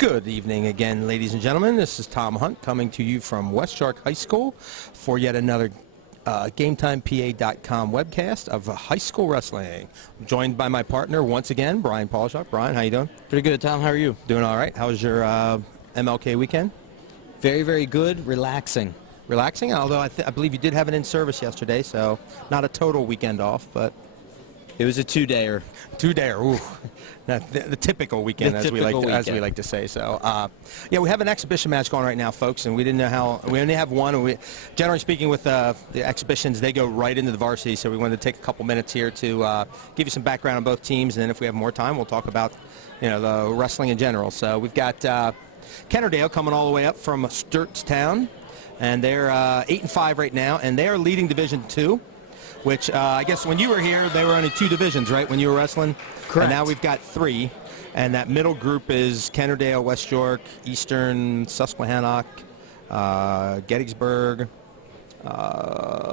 Good evening again, ladies and gentlemen. This is Tom Hunt coming to you from West Shark High School for yet another GameTimePA.com webcast of high school wrestling. I'm joined by my partner once again, Brian Paulshock. Brian, how you doing? Pretty good, Tom. How are you? Doing all right. How was your MLK weekend? Very, very good. Relaxing. Relaxing, although I believe you did have an in-service yesterday, so not a total weekend off, but... It was a two-dayer. Two-dayer, ooh. The typical weekend, as we like to say. So, yeah, we have an exhibition match going right now, folks, and we didn't know how. We only have one. And generally speaking, with the exhibitions, they go right into the varsity. So we wanted to take a couple minutes here to give you some background on both teams, and then if we have more time, we'll talk about the wrestling in general. So we've got Kennard-Dale coming all the way up from Sturtstown, and they're 8-5 right now, and they are leading Division II. Which I guess when you were here, they were only 2 divisions, right, when you were wrestling? Correct. And now we've got 3. And that middle group is Kennard-Dale, West York, Eastern, Susquehannock, Gettysburg,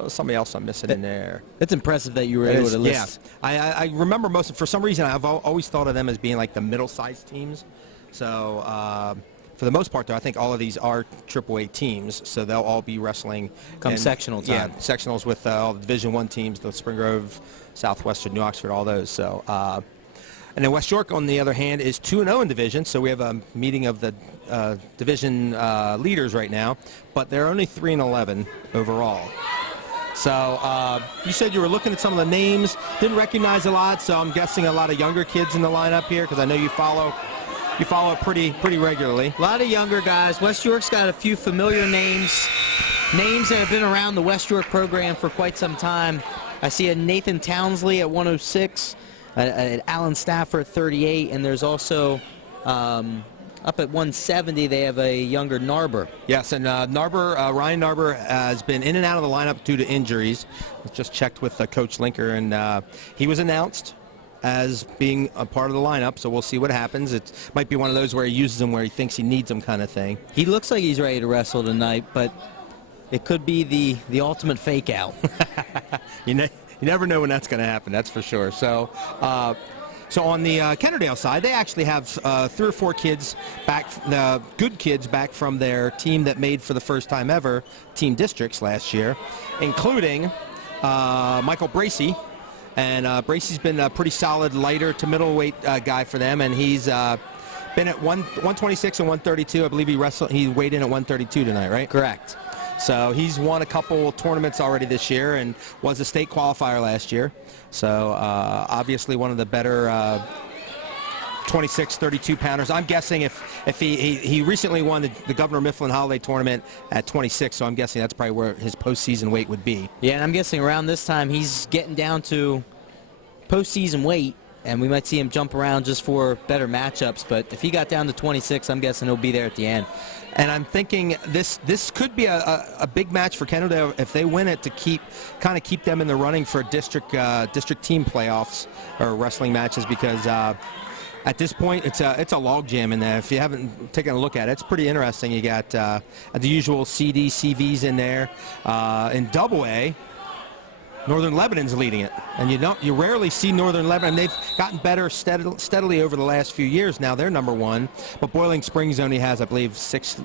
somebody else I'm missing in there. It's impressive that you were able to list. Yeah. I remember most, for some reason, I've always thought of them as being like the middle-sized teams. So... for the most part, though, I think all of these are AAA teams, so they'll all be wrestling. Come sectional time. Yeah, sectionals with all the Division I teams, the Spring Grove, Southwestern, New Oxford, all those. So, and then West York, on the other hand, is 2-0 in division, so we have a meeting of the division leaders right now, but they're only 3-11 overall. So you said you were looking at some of the names, didn't recognize a lot, so I'm guessing a lot of younger kids in the lineup here, because I know you follow it pretty regularly. A lot of younger guys. West York's got a few familiar names that have been around the West York program for quite some time. I see a Nathan Townsley at 106, Alan Stafford at 38, and there's also up at 170 they have a younger Narber. Yes, and Ryan Narber has been in and out of the lineup due to injuries. Just checked with Coach Linker, and he was announced as being a part of the lineup, so we'll see what happens. It might be one of those where he uses them where he thinks he needs them kind of thing. He looks like he's ready to wrestle tonight, but it could be the ultimate fake out. You never know when that's going to happen, that's for sure. So so on the Kennard-Dale side, they actually have 3 or 4 kids back, good kids back from their team that made for the first time ever team districts last year, including Michael Bracey. And Bracey's been a pretty solid lighter to middleweight guy for them, and he's been at 126 and 132. I believe he weighed in at 132 tonight, right? Correct. So he's won a couple tournaments already this year and was a state qualifier last year. So obviously one of the better 26, 32-pounders. I'm guessing if he recently won the Governor Mifflin Holiday Tournament at 26, so I'm guessing that's probably where his postseason weight would be. Yeah, and I'm guessing around this time he's getting down to postseason weight, and we might see him jump around just for better matchups. But if he got down to 26, I'm guessing he'll be there at the end. And I'm thinking this could be a big match for Kennard-Dale if they win it, to keep them in the running for district team playoffs or wrestling matches, because at this point, it's a logjam in there. If you haven't taken a look at it, it's pretty interesting. You got the usual CD, CVs in there. In Double A, Northern Lebanon's leading it, and you rarely see Northern Lebanon. They've gotten better steadily over the last few years. Now they're number 1, but Boiling Springs only has, I believe, six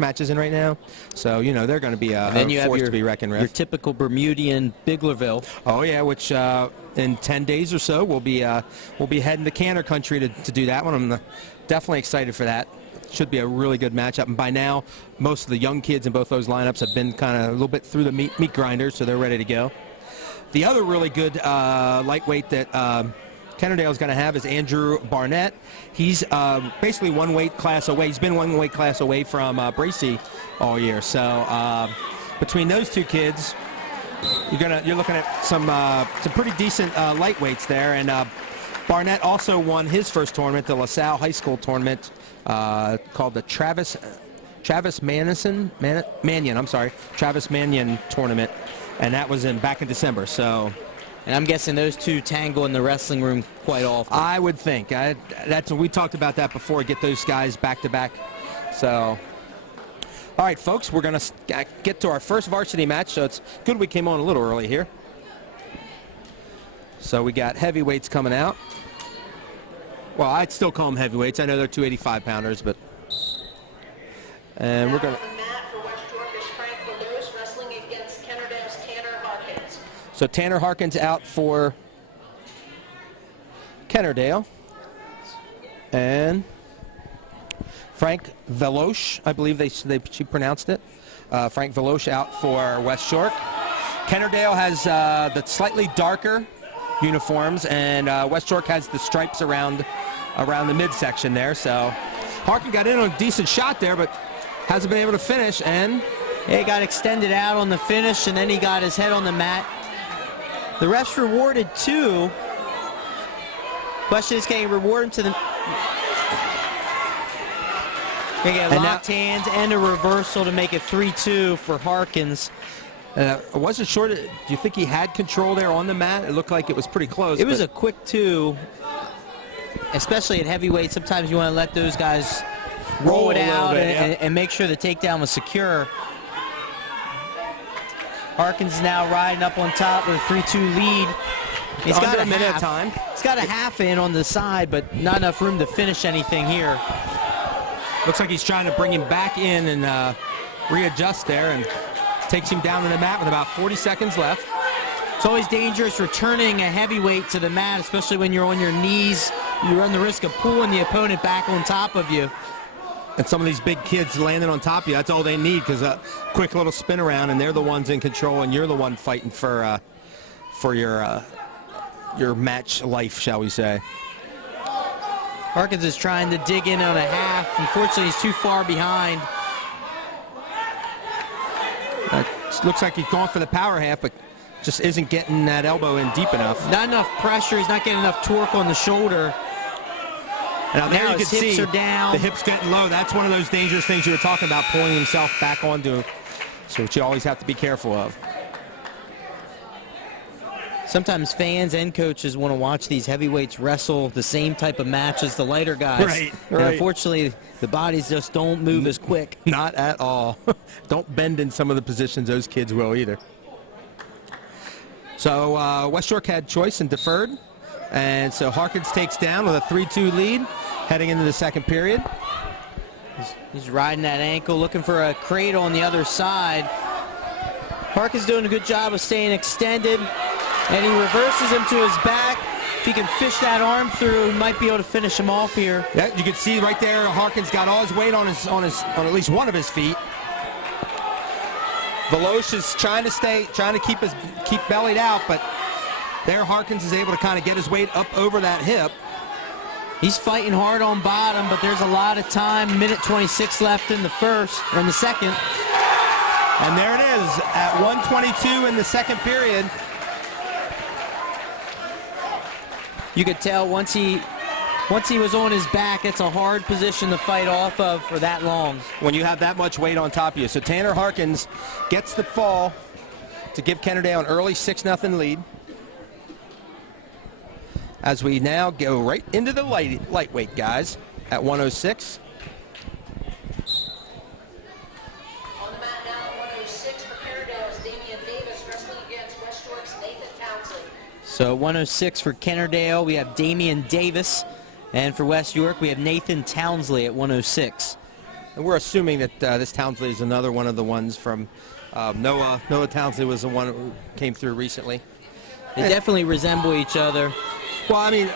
matches in right now. So they're going to be a force to be reckoned with. Your typical Bermudian Biglerville. Oh yeah, which in 10 days or so we'll be heading to Canner country to do that one. I'm definitely excited for that. Should be a really good matchup, and by now most of the young kids in both those lineups have been kind of a little bit through the meat grinders, so they're ready to go. The other really good lightweight that Kennard-Dale's going to have is Andrew Barnett. He's basically one weight class away. He's been one weight class away from Bracey all year. So between those 2 kids, you're looking at some pretty decent lightweights there. And Barnett also won his first tournament, the LaSalle High School tournament, called the Travis Mannion tournament, and that was back in December. So, and I'm guessing those 2 tangle in the wrestling room quite often. I would think. We talked about that before. Get those guys back to back. So, all right, folks, we're going to get to our first varsity match. So it's good we came on a little early here. So we got heavyweights coming out. Well, I'd still call them heavyweights. I know they're 285 pounders, but. And we're going to. On the mat for West York is Frank Veloz wrestling against Kennard-Dale's Tanner Harkins. So Tanner Harkins out for Kennard-Dale. And Frank Veloz, I believe she pronounced it. Frank Veloz out for West York. Kennard-Dale has the slightly darker uniforms, and West York has the stripes around the midsection there. So Harkin got in on a decent shot there, but hasn't been able to finish, and he got extended out on the finish, and then he got his head on the mat. The refs rewarded 2. Question is, can he reward him to the... They get locked hands and a reversal to make it 3-2 for Harkins. I wasn't sure. Do you think he had control there on the mat? It looked like it was pretty close. It was a quick 2, especially at heavyweight. Sometimes you want to let those guys roll it out and make sure the takedown was secure. Harkins now riding up on top with a 3-2 lead. He's got a minute of time. He's got a half in on the side, but not enough room to finish anything here. Looks like he's trying to bring him back in and readjust there, and takes him down to the mat with about 40 seconds left. It's always dangerous returning a heavyweight to the mat, especially when you're on your knees. You run the risk of pulling the opponent back on top of you. And some of these big kids landing on top of you, that's all they need, because a quick little spin around, and they're the ones in control, and you're the one fighting for your match life, shall we say. Harkins is trying to dig in on a half. Unfortunately, he's too far behind. Looks like he's going for the power half, but just isn't getting that elbow in deep enough. Not enough pressure. He's not getting enough torque on the shoulder. Now there you can see his hips are down. The hips getting low. That's one of those dangerous things you were talking about, pulling himself back onto, so which you always have to be careful of. Sometimes fans and coaches want to watch these heavyweights wrestle the same type of match as the lighter guys. Right. And unfortunately, the bodies just don't move as quick. Not at all. Don't bend in some of the positions those kids will either. So West York had choice and deferred. And so Harkins takes down with a 3-2 lead heading into the second period. He's riding that ankle, looking for a cradle on the other side. Harkins doing a good job of staying extended. And he reverses him to his back. If he can fish that arm through, he might be able to finish him off here. Yeah, you can see right there, Harkins got all his weight on at least one of his feet. Veloz is trying to keep bellied out, but there Harkins is able to kind of get his weight up over that hip. He's fighting hard on bottom, but there's a lot of time. Minute 26 left in the second. And there it is at 1:22 in the second period. You could tell once he was on his back, it's a hard position to fight off of for that long. When you have that much weight on top of you. So Tanner Harkins gets the fall to give Kennard-Dale an early 6-0 lead. As we now go right into the lightweight guys at 106. On the mat now at 106 for Kennard-Dale's Damian Davis wrestling against West York's Nathan Townsley. So 106 for Kennard-Dale, we have Damian Davis. And for West York, we have Nathan Townsley at 106. And we're assuming that this Townsley is another one of the ones from Noah. Noah Townsley was the one who came through recently. They definitely resemble each other. Well, I mean,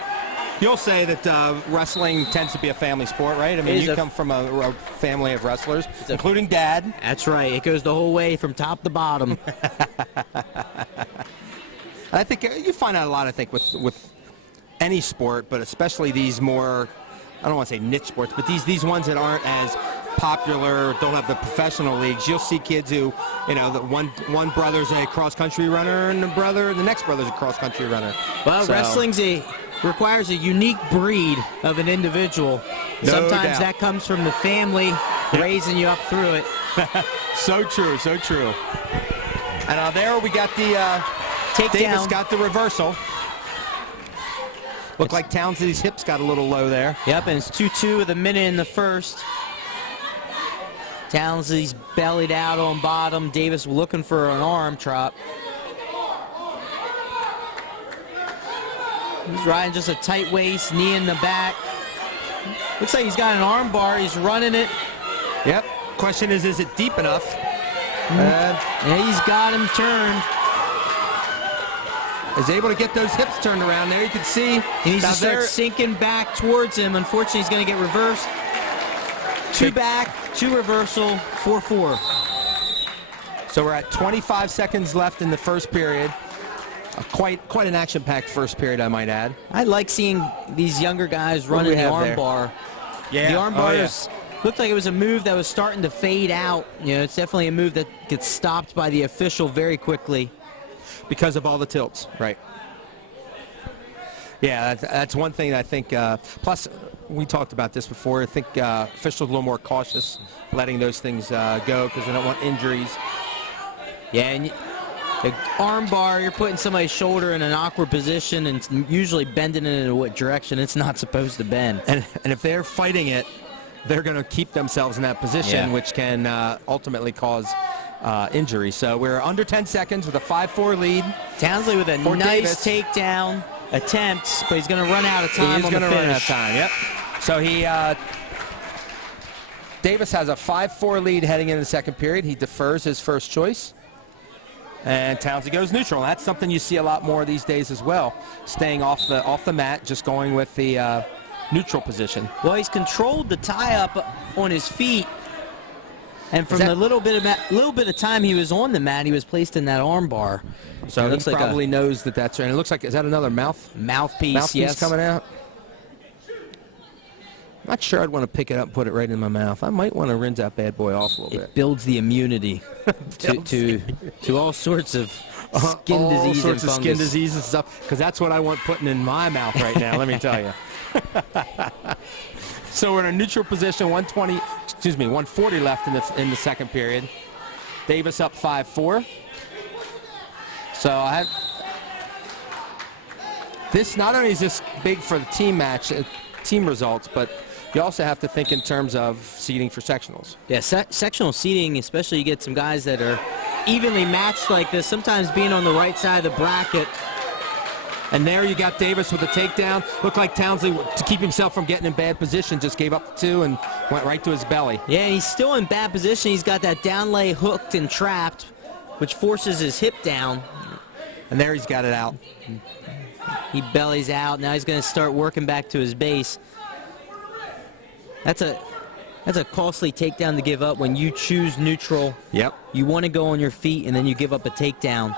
you'll say that wrestling tends to be a family sport, right? I mean, you come from a family of wrestlers, including Dad. That's right. It goes the whole way from top to bottom. I think you find out a lot, I think, with any sport, but especially these more, I don't want to say niche sports, but these ones that aren't as popular, don't have the professional leagues. You'll see kids who, you know, the one brother's a cross-country runner and the next brother's a cross-country runner. Well, wrestling requires a unique breed of an individual. No Sometimes doubt. that comes from the family raising you up through it. So true, so true. And there we got the Takedown. Davis got the reversal. Looked like Townsley's hips got a little low there. Yep, and it's 2-2 with a minute in the first. Townsley's bellied out on bottom. Davis looking for an arm drop. He's riding just a tight waist, knee in the back. Looks like he's got an arm bar. He's running it. Yep. Question is it deep enough? Yeah, he's got him turned. Is able to get those hips turned around there. You can see. He needs now to start there- sinking back towards him. Unfortunately, he's going to get reversed. 2 back, 2 reversal, 4-4. So we're at 25 seconds left in the first period. Quite an action-packed first period, I might add. I like seeing these younger guys What do running we the have arm there? bar. Yeah. The arm Oh, yeah. bars looked like it was a move that was starting to fade out. You know, it's definitely a move that gets stopped by the official very quickly. Because of all the tilts, right? Yeah, that's one thing I think. Plus, we talked about this before. I think officials are a little more cautious letting those things go because they don't want injuries. Yeah, and the arm bar, you're putting somebody's shoulder in an awkward position and it's usually bending it in what direction it's not supposed to bend. And if they're fighting it, they're going to keep themselves in that position, Yeah. which can ultimately cause injury. So we're under 10 seconds with a 5-4 lead. Townsley with a For nice Davis. takedown attempts, but he's going to run out of time He is on going the to finish. run out of time. Yep. So Davis has a 5-4 lead heading into the second period. He defers his first choice. And Townsley goes neutral. That's something you see a lot more these days as well. Staying off the mat, just going with the neutral position. Well, he's controlled the tie-up on his feet. And from that- the little bit of time he was on the mat, he was placed in that arm bar. So It he looks like probably knows that that's right. And it looks like, is that another mouthpiece, yes. coming out? Not sure I'd want to pick it up and put it right in my mouth. I might want to rinse that bad boy off a little bit. It builds the immunity to all sorts of skin all disease sorts and of fungus. skin disease and stuff, because that's what I want putting in my mouth right now, let me tell you. So we're in a neutral position, 140 left in the second period. Davis up 5-4. So this not only is this big for the team match, team results, but you also have to think in terms of seeding for sectionals. Yeah, sectional seating, especially you get some guys that are evenly matched like this, sometimes being on the right side of the bracket. And there you got Davis with a takedown. Looked like Townsley, to keep himself from getting in bad position, just gave up the 2 and went right to his belly. Yeah, and he's still in bad position. He's got that down lay hooked and trapped, which forces his hip down. And there he's got it out. He bellies out. Now he's going to start working back to his base. That's a costly takedown to give up when you choose neutral. Yep. You want to go on your feet, and then you give up a takedown.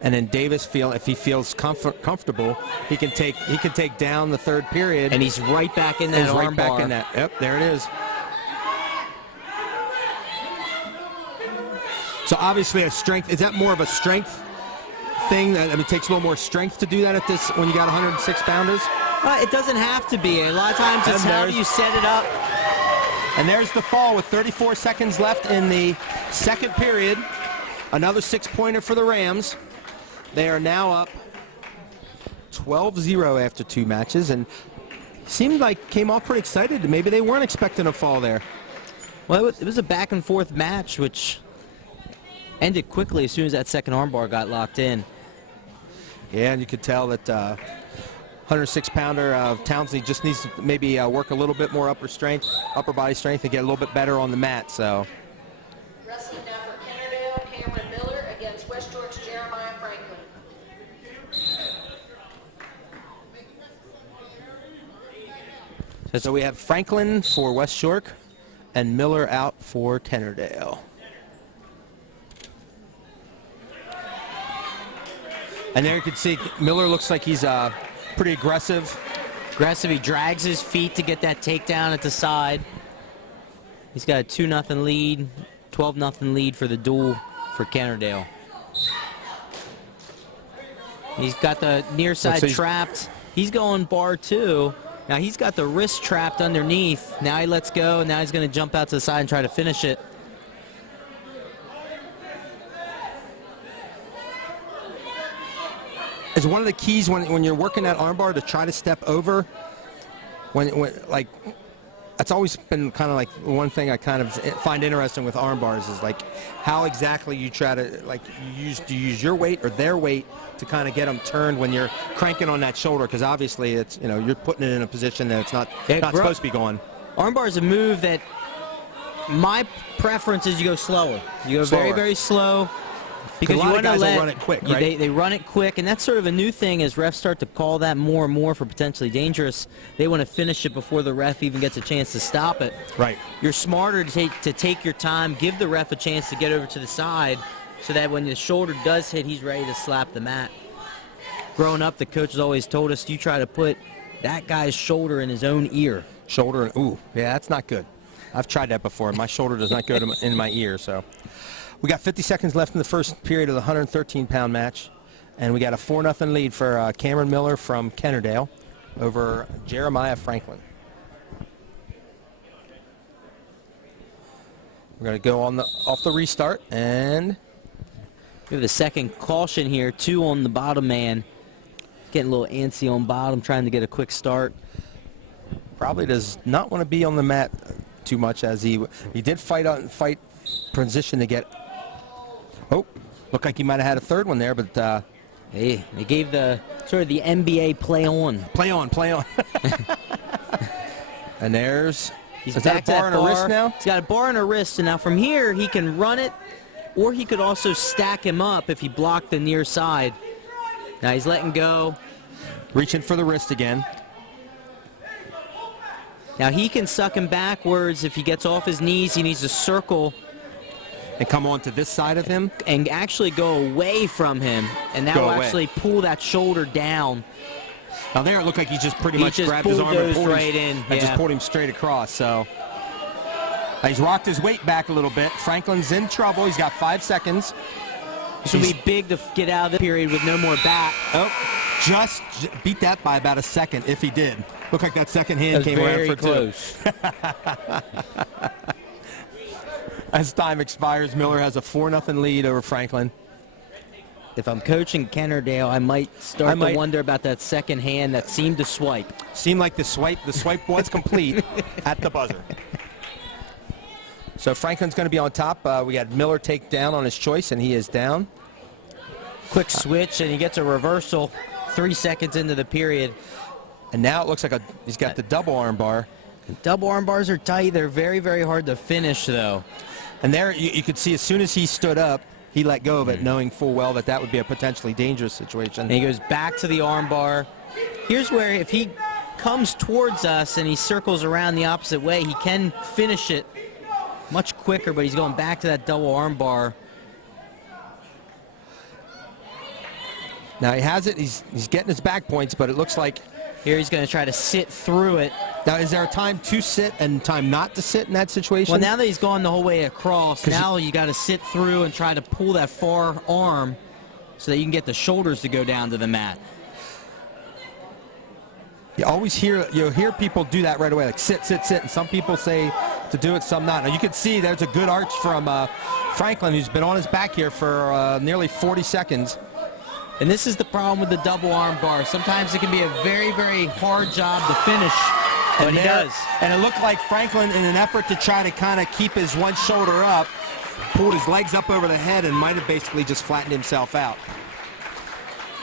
And then Davis if he feels comfortable, he can take down the third period. And he's right back in And that he's arm right back bar. in that. Yep, there it is. So obviously a strength, is that more of a strength thing? I mean, it takes a little more strength to do that at this when you got 106 pounders? It doesn't have to be. A lot of times it's And how there's- you set it up. And there's the fall with 34 seconds left in the second period. Another 6-pointer for the Rams. They are now up 12-0 after 2 matches, and seemed like came off pretty excited. Maybe they weren't expecting a fall there. Well, it was a back and forth match, which ended quickly as soon as that second armbar got locked in. Yeah, and you could tell that 106-pounder Townsley just needs to maybe work a little bit more upper body strength, and get a little bit better on the mat. So. Wrestling now for Kennard-Dale, Cameron Miller against West York's Jeremiah Franklin. So we have Franklin for West York and Miller out for Kennard-Dale. And there you can see Miller looks like he's pretty aggressive. He drags his feet to get that takedown at the side. He's got a 2-0 lead, 12-0 lead for the duel for Kennard-Dale. He's got the near side so he's- trapped. He's going bar 2. Now he's got the wrist trapped underneath. Now he lets go, and now he's going to jump out to the side and try to finish it. Is one of the keys when you're working that armbar to try to step over, when like that's always been kind of like one thing I kind of find interesting with arm bars is like how exactly you try to like do you use your weight or their weight to kind of get them turned when you're cranking on that shoulder, because obviously it's, you know, you're putting it in a position that it's not supposed to be going. Arm bar is a move that my preference is you go slower. You go very, very slow. Because a lot of guys will run it quick, right? They run it quick, and that's sort of a new thing as refs start to call that more and more for potentially dangerous. They want to finish it before the ref even gets a chance to stop it. Right. You're smarter to take your time, give the ref a chance to get over to the side so that when the shoulder does hit, he's ready to slap the mat. Growing up, the coaches always told us you try to put that guy's shoulder in his own ear. Shoulder, ooh, yeah, that's not good. I've tried that before. My shoulder does not go in my ear, so. We got 50 seconds left in the first period of the 113-pound match, and we got a 4-0 lead for Cameron Miller from Kennard-Dale over Jeremiah Franklin. We're going to go on off the restart, and we have the second caution here. 2 on the bottom man, getting a little antsy on bottom, trying to get a quick start. Probably does not want to be on the mat too much, as he did fight position to get. Oh, looked like he might have had a third one there, but hey, they gave the sort of the NBA play on. Play on. And there's He's is back that a bar to and a wrist now? He's got a bar and a wrist, and now from here he can run it, or he could also stack him up if he blocked the near side. Now he's letting go. Reaching for the wrist again. Now he can suck him backwards if he gets off his knees. He needs to circle And come on to this side of him. and actually go away from him, and that will actually pull that shoulder down. Now there it looked like he just pretty He much just grabbed his arm and bulldozed pulled right in, and just yeah. pulled him straight across. So he's rocked his weight back a little bit. Franklin's in trouble. He's got 5 seconds. This will be big to get out of the period with no more back. Oh, just beat that by about a second if he did. Looked like that second hand came around for close. 2. As time expires, Miller has a 4-0 lead over Franklin. If I'm coaching Kennard-Dale, I might start to wonder about that second hand that seemed to swipe. Seemed like the swipe was complete at the buzzer. So Franklin's going to be on top. We got Miller take down on his choice, and he is down. Quick switch, and he gets a reversal 3 seconds into the period. And now it looks like he's got the double arm bar. Double arm bars are tight. They're very, very hard to finish, though. And there you could see as soon as he stood up, he let go of it, knowing full well that would be a potentially dangerous situation. And he goes back to the arm bar. Here's where if he comes towards us and he circles around the opposite way, he can finish it much quicker, but he's going back to that double arm bar. Now he has it. He's getting his back points, but it looks like here he's going to try to sit through it. Now, is there a time to sit and time not to sit in that situation? Well, now that he's gone the whole way across, now you got to sit through and try to pull that far arm so that you can get the shoulders to go down to the mat. You always hear people do that right away, like sit, and some people say to do it, some not. Now you can see there's a good arch from Franklin, who's been on his back here for nearly 40 seconds. And this is the problem with the double arm bar. Sometimes it can be a very, very hard job to finish, but he does. And it looked like Franklin, in an effort to try to kind of keep his one shoulder up, pulled his legs up over the head and might have basically just flattened himself out.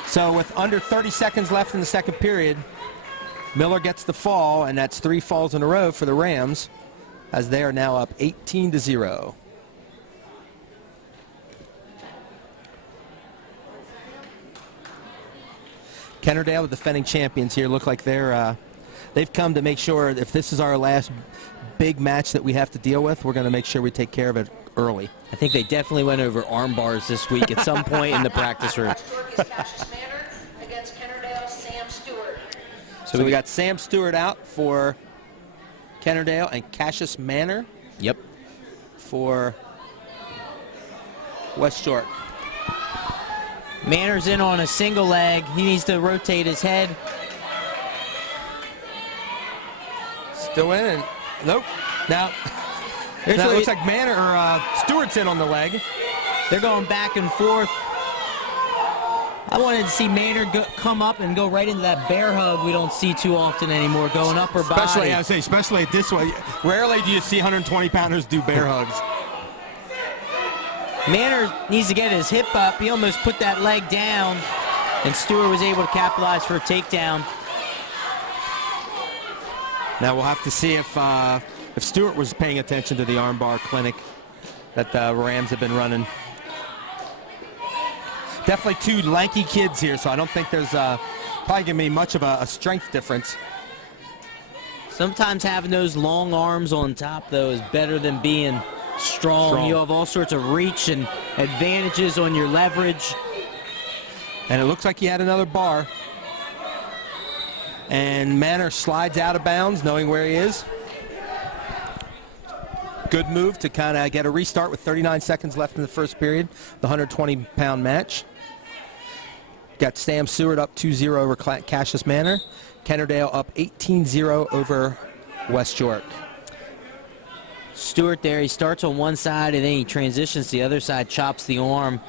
So with under 30 seconds left in the second period, Miller gets the fall, and that's 3 falls in a row for the Rams, as they are now up 18-0. Kennard-Dale, the defending champions here, look like they've come to make sure if this is our last big match that we have to deal with, we're going to make sure we take care of it early. I think they definitely went over arm bars this week at some point in the practice room. Against Kennard-Dale's Sam Stewart. So we got Sam Stewart out for Kennard-Dale and Cassius Manor. Yep. For West York. Manor's in on a single leg. He needs to rotate his head. Still in. And, nope. Now it looks like Manor or Stewart's in on the leg. They're going back and forth. I wanted to see Maynard come up and go right into that bear hug we don't see too often anymore, going upper body. Especially at this way. Rarely do you see 120-pounders do bear hugs. Maynard needs to get his hip up. He almost put that leg down, and Stewart was able to capitalize for a takedown. Now we'll have to see if Stewart was paying attention to the armbar clinic that the Rams have been running. Definitely two lanky kids here, so I don't think there's probably going to be much of a strength difference. Sometimes having those long arms on top, though, is better than being strong. You have all sorts of reach and advantages on your leverage. And it looks like he had another bar. And Manor slides out of bounds, knowing where he is. Good move to kind of get a restart with 39 seconds left in the first period, the 120-pound match. Got Sam Stewart up 2-0 over Cassius Manor. Kennard-Dale up 18-0 over West York. Stewart there, he starts on one side and then he transitions to the other side, chops the arm.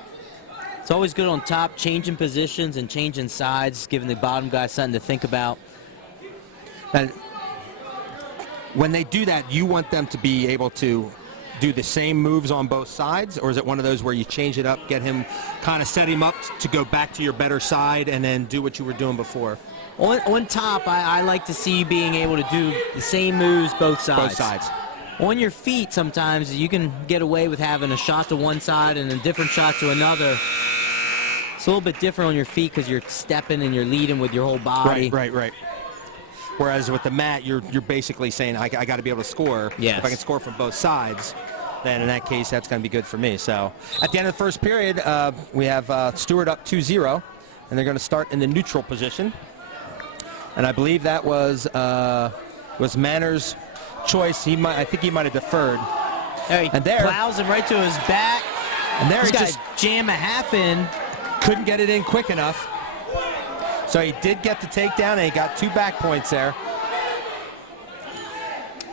It's always good on top, changing positions and changing sides, giving the bottom guy something to think about. And when they do that, you want them to be able to do the same moves on both sides, or is it one of those where you change it up, get him, kind of set him up to go back to your better side and then do what you were doing before? On top, I like to see you being able to do the same moves both sides. Both sides. On your feet, sometimes you can get away with having a shot to one side and a different shot to another. It's a little bit different on your feet because you're stepping and you're leading with your whole body. Right. Whereas with the mat, you're basically saying, I got to be able to score. Yes. If I can score from both sides, then in that case, that's going to be good for me. So at the end of the first period, we have Stewart up 2-0, and they're going to start in the neutral position. And I believe that was Manor's choice. I think he might have deferred. There he plows him right to his back. And there He's he got just to jam a half in. couldn't get it in quick enough. So he did get the takedown, and he got 2 back points there.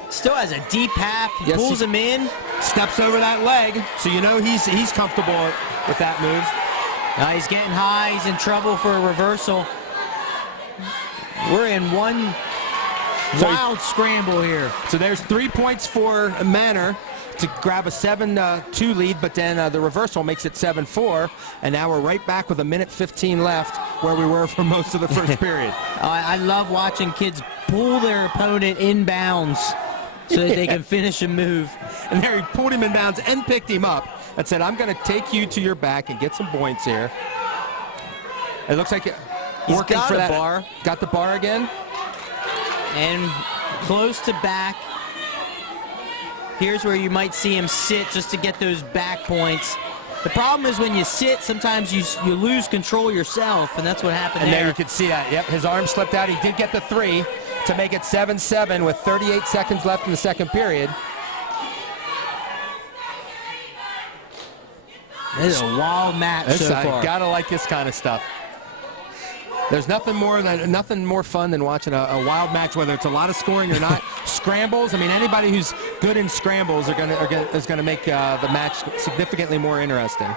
Still has a deep half. He pulls him in. Steps over that leg, so you know he's comfortable with that move. Now he's getting high. He's in trouble for a reversal. We're in one wild scramble here. So there's 3 points for Manor to grab a 7-2 lead, but then the reversal makes it 7-4, and now we're right back with 1:15 left where we were for most of the first period. I love watching kids pull their opponent inbounds so that they can finish a move. And there he pulled him inbounds and picked him up and said, I'm going to take you to your back and get some points here. It looks like He's working got for a that bar. Got the bar again. And close to back. Here's where you might see him sit just to get those back points. The problem is when you sit, sometimes you lose control yourself, and that's what happened And there. there you can see that. Yep, his arm slipped out. He did get the 3 to make it 7-7 with 38 seconds left in the second period. This is a wild match so far. Gotta like this kind of stuff. There's nothing more fun than watching a wild match, whether it's a lot of scoring or not. Scrambles. I mean, anybody who's good in scrambles is gonna make the match significantly more interesting.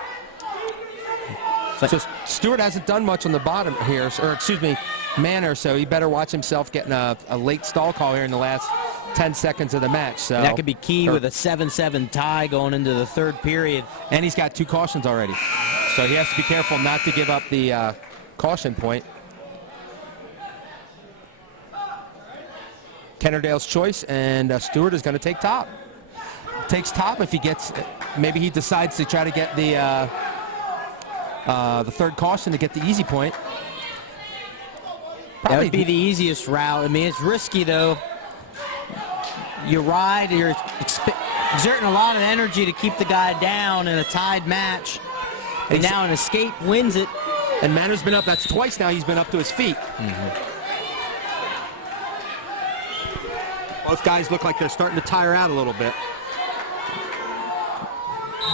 So Stewart hasn't done much on the bottom here, or excuse me, Manor. So he better watch himself getting a late stall call here in the last 10 seconds of the match. So that could be key with a 7-7 tie going into the third period. And he's got 2 cautions already, so he has to be careful not to give up the caution point. Kennard-Dale's choice, and Stewart is going to take top. Takes top if he gets, maybe he decides to try to get the third caution to get the easy point. That would be the easiest route. I mean, it's risky, though. You ride, you're exerting a lot of energy to keep the guy down in a tied match. And now an escape wins it. And Manor's been up, that's twice now he's been up to his feet. Both guys look like they're starting to tire out a little bit.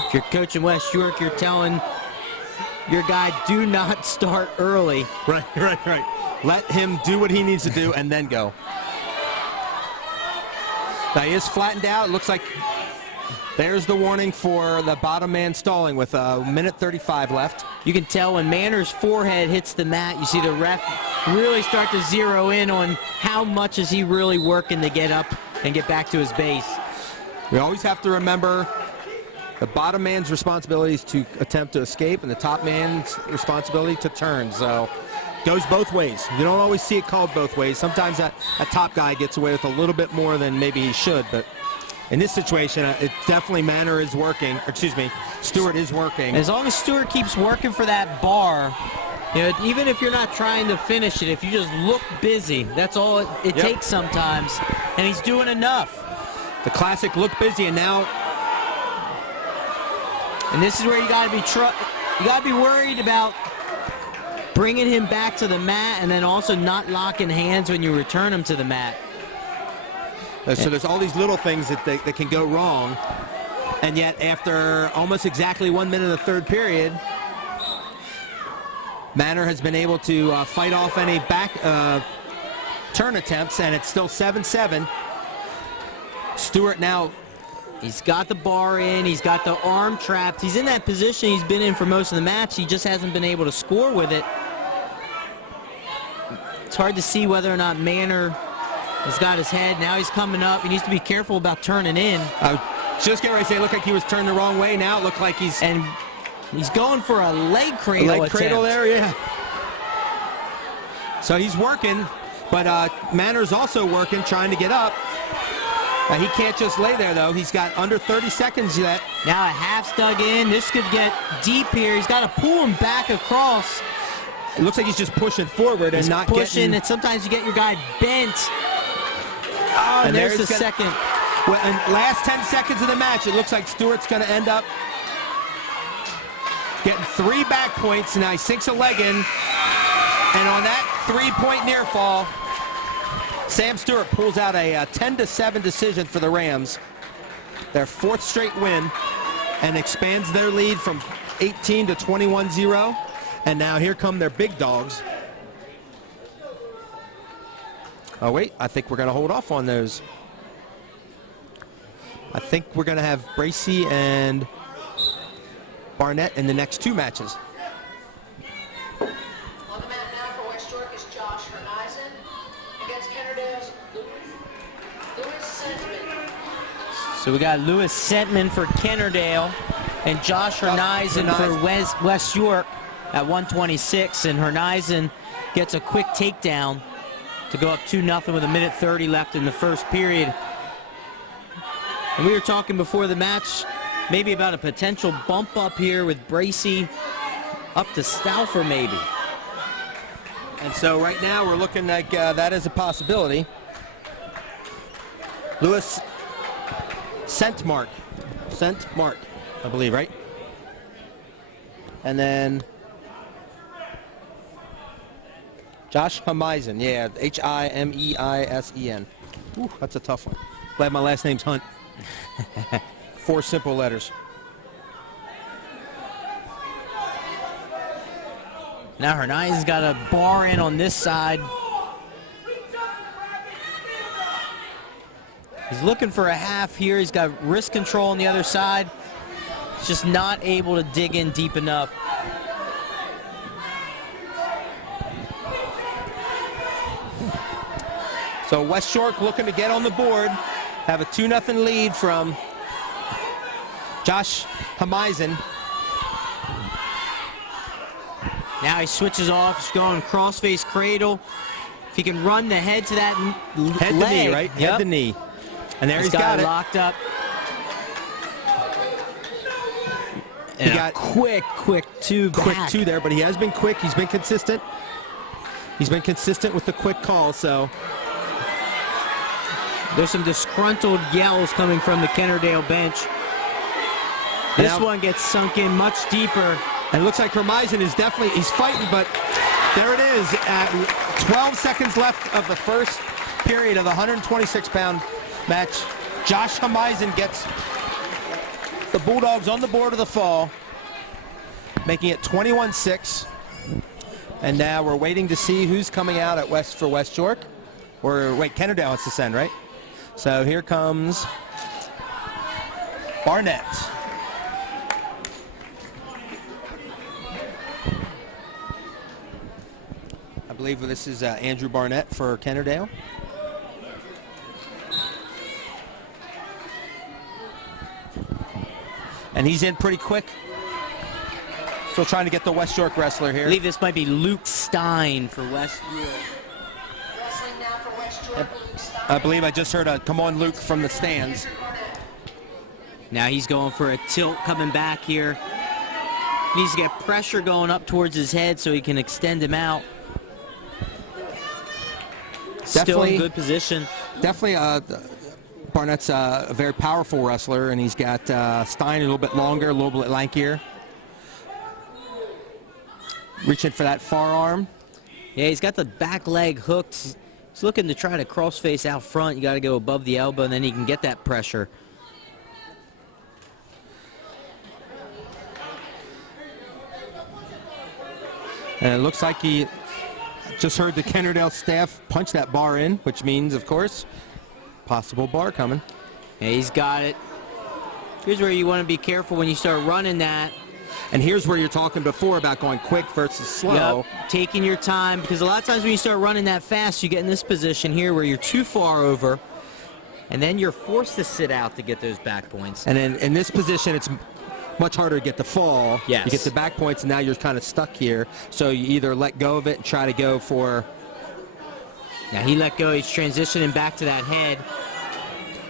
If you're coaching West York, you're telling your guy, do not start early. Right. Let him do what he needs to do and then go. Now he is flattened out. It looks like There's the warning for the bottom man stalling with a minute 35 left. You can tell when Manner's forehead hits the mat, you see the ref really start to zero in on how much is he really working to get up and get back to his base. We always have to remember the bottom man's responsibility is to attempt to escape, and the top man's responsibility to turn. So goes both ways. You don't always see it called both ways. Sometimes that top guy gets away with a little bit more than maybe he should, but in this situation, it definitely Manner is working, or excuse me, Stewart is working. As long as Stewart keeps working for that bar, you know, even if you're not trying to finish it, if you just look busy, that's all it takes sometimes, and he's doing enough. The classic look busy, and now, and this is where you got to be worried about bringing him back to the mat, and then also not locking hands when you return him to the mat. So there's all these little things that can go wrong, and yet after almost exactly 1 minute of the third period, Manner has been able to fight off any back turn attempts, and it's still 7-7. Stewart now, he's got the bar in, he's got the arm trapped, he's in that position he's been in for most of the match, he just hasn't been able to score with it. It's hard to see whether or not Manner has got his head. Now he's coming up. He needs to be careful about turning in. Just getting ready to say, it looked like he was turned the wrong way. Now it looked like he's going for a leg cradle attempt. Cradle there, yeah. So he's working, but Manner's also working, trying to get up. He can't just lay there, though. He's got under 30 seconds yet. Now a half's dug in. This could get deep here. He's got to pull him back across. It looks like he's just pushing forward and not pushing, and sometimes you get your guy bent. Oh, and there's the second. Well, in last 10 seconds of the match, it looks like Stewart's going to end up getting 3 back points. Now he sinks a leg in, and on that 3-point near fall, Sam Stewart pulls out a 10-7 decision for the Rams, their 4th straight win, and expands their lead from 18 to 21-0. And now here come their big dogs. Oh, wait, I think we're going to hold off on those. I think we're going to have Bracy and Barnett in the next 2 matches. On the mat now for West York is Josh Herneisen against Kennard-Dale's Louis Sentman. So we got Louis Sentman for Kennard-Dale and Josh Herneisen for West York at 126, and Herneisen gets a quick takedown to go up 2-0 with a minute 30 left in the first period. And we were talking before the match maybe about a potential bump up here with Bracy up to Stauffer maybe. And so right now we're looking like that is a possibility. Louis Sentmark, I believe, right? And then Josh Herneisen, yeah, H-I-M-E-I-S-E-N. Ooh, that's a tough one. Glad my last name's Hunt. 4 simple letters. Now Hernaisen's got a bar in on this side. He's looking for a half here. He's got wrist control on the other side. He's just not able to dig in deep enough. So West York looking to get on the board, have a 2-0 lead from Josh Herneisen. Now he switches off, he's going crossface cradle. If he can run the head to that head leg, to knee, right? Yep. Head to knee. And there he's got it. Locked up. He got quick 2 back. Quick 2 there, but he has been quick. He's been consistent. He's been consistent with the quick call, so. There's some disgruntled yells coming from the Kennard-Dale bench. This one gets sunk in much deeper. And it looks like Herneisen is definitely, he's fighting, but there it is. At 12 seconds left of the first period of the 126-pound match, Josh Herneisen gets the Bulldogs on the board of the fall, making it 21-6. And now we're waiting to see who's coming out at West York. Or wait, Kennard-Dale wants to send, right? So here comes Barnett. I believe this is Andrew Barnett for Kennard-Dale. And he's in pretty quick. Still trying to get the West York wrestler here. I believe this might be Luke Stein for West York. Wrestling now for West York, Luke Stein. I believe I just heard a "Come on, Luke" from the stands. Now he's going for a tilt coming back here. Needs to get pressure going up towards his head so he can extend him out. Still Definitely- in good position. Definitely, Barnett's a very powerful wrestler, and he's got Stein a little bit longer, a little bit lankier. Reaching for that forearm. Yeah, he's got the back leg hooked. He's looking to try to cross face out front. You got to go above the elbow, and then he can get that pressure. And it looks like he just heard the Kennard-Dale staff punch that bar in, which means, of course, possible bar coming. Yeah, he's got it. Here's where you want to be careful when you start running that. And here's where you're talking before about going quick versus slow. Yep, taking your time, because a lot of times when you start running that fast, you get in this position here where you're too far over, and then you're forced to sit out to get those back points. And in this position, it's much harder to get the fall. Yes. You get the back points, and now you're kind of stuck here. So you either let go of it and try to go for... Now he let go. He's transitioning back to that head.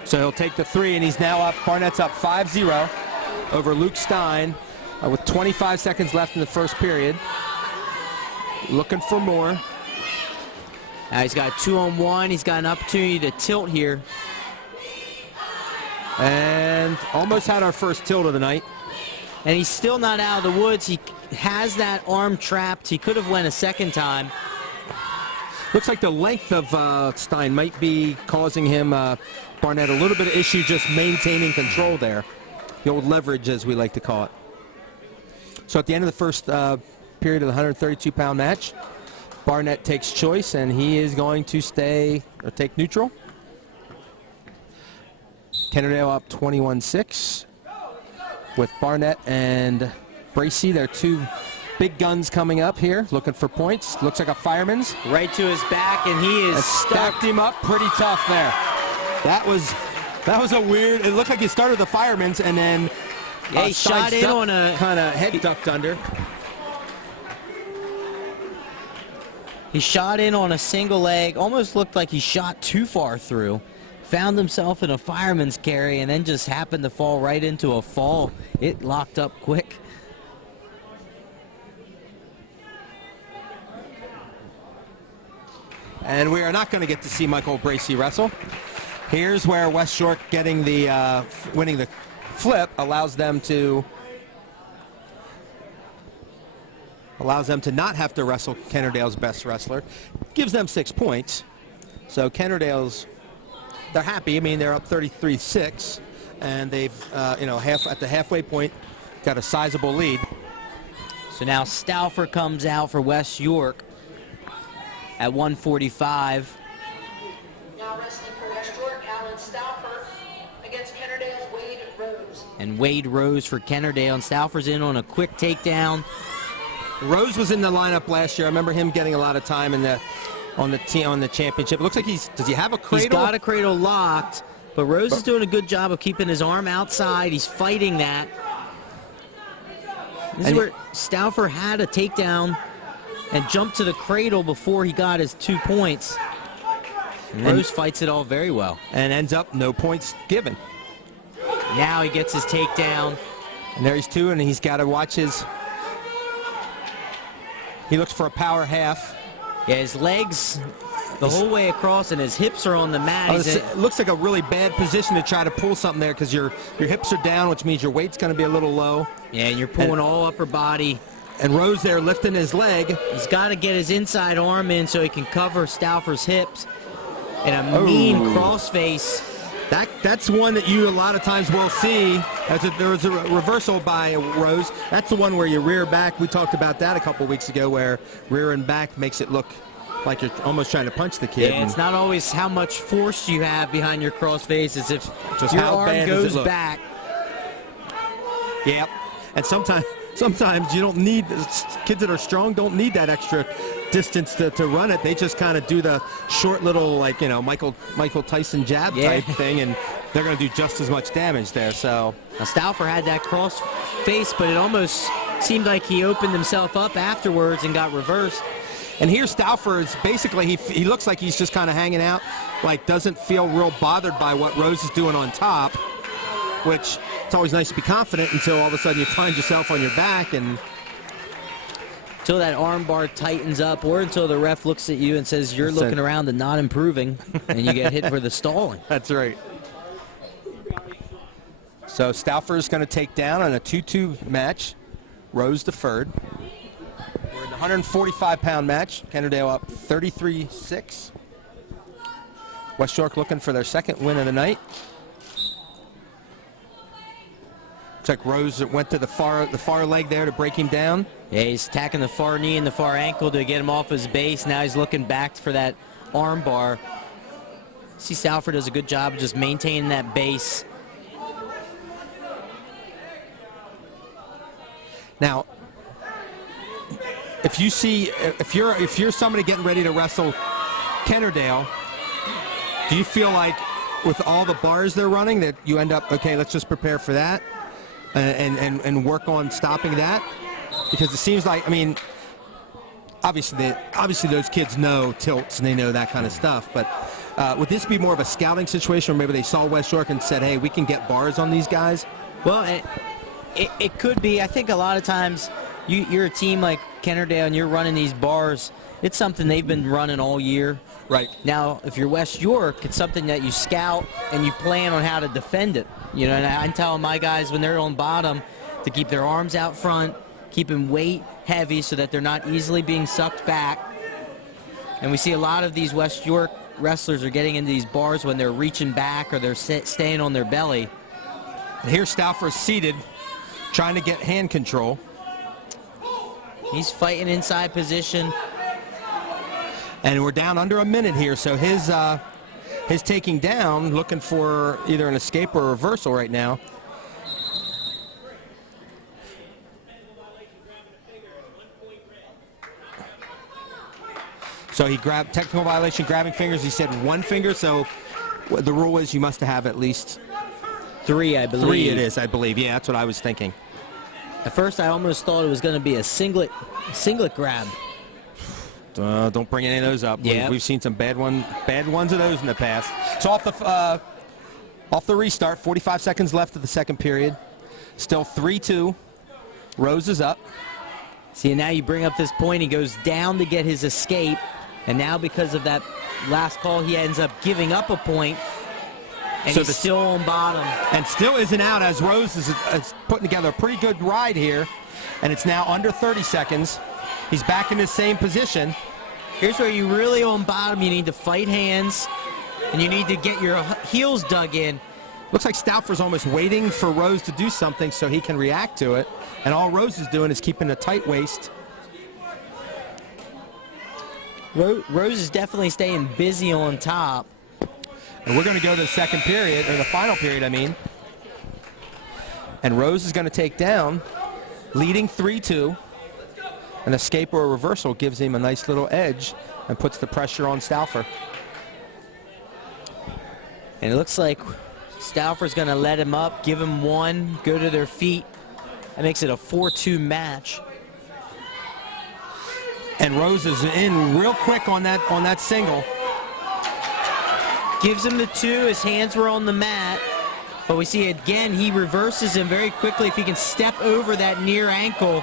So he'll take the 3, and he's now up. Barnett's up 5-0 over Luke Stein with 25 seconds left in the first period. Looking for more. Now he's got 2-on-1. He's got an opportunity to tilt here. And almost had our first tilt of the night. And he's still not out of the woods. He has that arm trapped. He could have went a second time. Looks like the length of Stein might be causing him, Barnett, a little bit of issue just maintaining control there. The old leverage, as we like to call it. So at the end of the first period of the 132-pound match, Barnett takes choice, and he is going to stay or take neutral. Kennard-Dale up 21-6 with Barnett and Bracey. They're two big guns coming up here, looking for points. Looks like a fireman's. Right to his back, and he is Stacked him up pretty tough there. That was a weird. It looked like he started the fireman's and then Yeah, he shot in on a... kind of head ducked under. He shot in on a single leg. Almost looked like he shot too far through. Found himself in a fireman's carry and then just happened to fall right into a fall. It locked up quick. And we are not going to get to see Michael Bracey wrestle. Here's where West York getting the winning the flip allows them to not have to wrestle Kennard-Dale's best wrestler. Gives them 6 points. So Kennard-Dale's, they're happy. I mean, they're up 33-6, and they've at the halfway point got a sizable lead. So now Stauffer comes out for West York at 145. Now wrestling for West York, Alan Stauffer against Kennard-Dale's Wade Rose. And Wade Rose for Kennard-Dale, and Stauffer's in on a quick takedown. Rose was in the lineup last year. I remember him getting a lot of time on the championship. It looks like does he have a cradle? He's got a cradle locked, but Rose is doing a good job of keeping his arm outside. He's fighting that. This is where Stauffer had a takedown and jumped to the cradle before he got his 2 points. And Rose fights it all very well. And ends up no points given. Now he gets his takedown. And there he's 2, and he's got to watch his... He looks for a power half. Yeah, his legs the whole way across, and his hips are on the mat. It looks like a really bad position to try to pull something there because your hips are down, which means your weight's going to be a little low. Yeah, and you're pulling all upper body. And Rose there lifting his leg. He's got to get his inside arm in so he can cover Stauffer's hips. And a mean crossface. That's one that you a lot of times will see. There was a reversal by Rose. That's the one where you rear back. We talked about that a couple weeks ago, where rear and back makes it look like you're almost trying to punch the kid. Yeah, it's not always how much force you have behind your crossface. It's if Just your how arm bad does it goes look? back. Yep. And sometimes you don't need, kids that are strong don't need that extra distance to run it. They just kind of do the short little, like, you know, Michael Tyson jab type thing, and they're going to do just as much damage there. So now Stauffer had that cross face, but it almost seemed like he opened himself up afterwards and got reversed. And here Stauffer is basically, he looks like he's just kind of hanging out, like doesn't feel real bothered by what Rose is doing on top, which it's always nice to be confident until all of a sudden you find yourself on your back, and until that arm bar tightens up, or until the ref looks at you and says you're looking around and not improving, and you get hit for the stalling. That's right. So Stauffer is going to take down on a 2-2 match. Rose deferred. We're in the 145-pound match. Kennard-Dale up 33-6. West York looking for their second win of the night. Looks like Rose went to the far leg there to break him down. Yeah, he's attacking the far knee and the far ankle to get him off his base. Now he's looking back for that arm bar. See, Stauffer does a good job of just maintaining that base. Now, if you're somebody getting ready to wrestle Kennard-Dale, do you feel like with all the bars they're running that you end up, okay, let's just prepare for that and work on stopping that? Because it seems like, I mean, obviously those kids know tilts and they know that kind of stuff, but would this be more of a scouting situation, or maybe they saw West York and said, hey, we can get bars on these guys? Well, it could be. I think a lot of times you're a team like Kennard-Dale and you're running these bars. It's something they've been running all year. Right. Now, if you're West York, it's something that you scout and you plan on how to defend it. You know, and I'm telling my guys when they're on bottom to keep their arms out front, keep them weight heavy so that they're not easily being sucked back. And we see a lot of these West York wrestlers are getting into these bars when they're reaching back or they're staying on their belly. And here Stauffer is seated, trying to get hand control. He's fighting inside position. And we're down under a minute here, so his taking down, looking for either an escape or a reversal right now. So he grabbed, technical violation, grabbing fingers. He said one finger, so the rule is you must have at least three, I believe. Three it is, I believe. Yeah, that's what I was thinking. At first, I almost thought it was going to be a singlet grab. Don't bring any of those up. Yeah, we've seen some bad ones of those in the past. So off the restart, 45 seconds left of the second period. Still 3-2. Rose is up. See, now you bring up this point. He goes down to get his escape, and now because of that last call, he ends up giving up a point, and so he's still on bottom. And still isn't out as Rose is putting together a pretty good ride here, and it's now under 30 seconds. He's back in his same position. Here's where you really on bottom. You need to fight hands, and you need to get your heels dug in. Looks like Stauffer's almost waiting for Rose to do something so he can react to it. And all Rose is doing is keeping a tight waist. Rose is definitely staying busy on top. And we're going to go to the second period, or the final period, I mean. And Rose is going to take down, leading 3-2. An escape or a reversal gives him a nice little edge and puts the pressure on Stauffer. And it looks like Stauffer's going to let him up, give him one, go to their feet. That makes it a 4-2 match. And Rose is in real quick on that single. Gives him the two. His hands were on the mat. But we see again, he reverses him very quickly if he can step over that near ankle.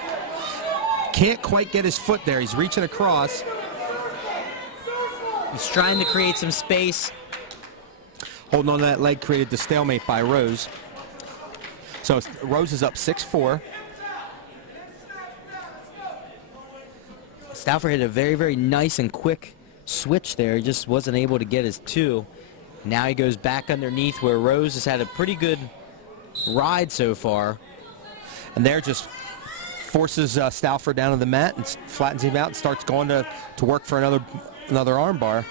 Can't quite get his foot there. He's reaching across. He's trying to create some space. Holding on to that leg created the stalemate by Rose. So Rose is up 6-4. Stauffer hit a very, very nice and quick switch there. He just wasn't able to get his two. Now he goes back underneath where Rose has had a pretty good ride so far. And there just forces Stauffer down to the mat and flattens him out and starts going to work for another arm bar.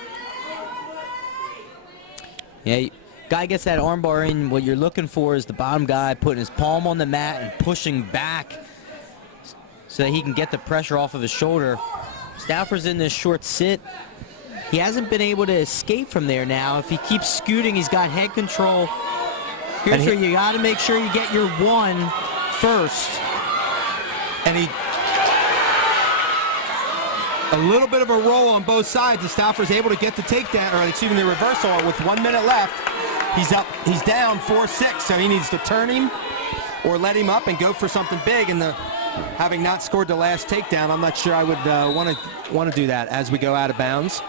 Yeah, guy gets that armbar in, what you're looking for is the bottom guy putting his palm on the mat and pushing back so that he can get the pressure off of his shoulder. Stauffer's in this short sit. He hasn't been able to escape from there now. If he keeps scooting, he's got head control. Here's where you got to make sure you get your one first. And a little bit of a roll on both sides, and Stauffer's able to get the takedown, or excuse me, the reversal with 1 minute left. He's down 4-6, so he needs to turn him or let him up and go for something big. And having not scored the last takedown, I'm not sure I would want to do that as we go out of bounds.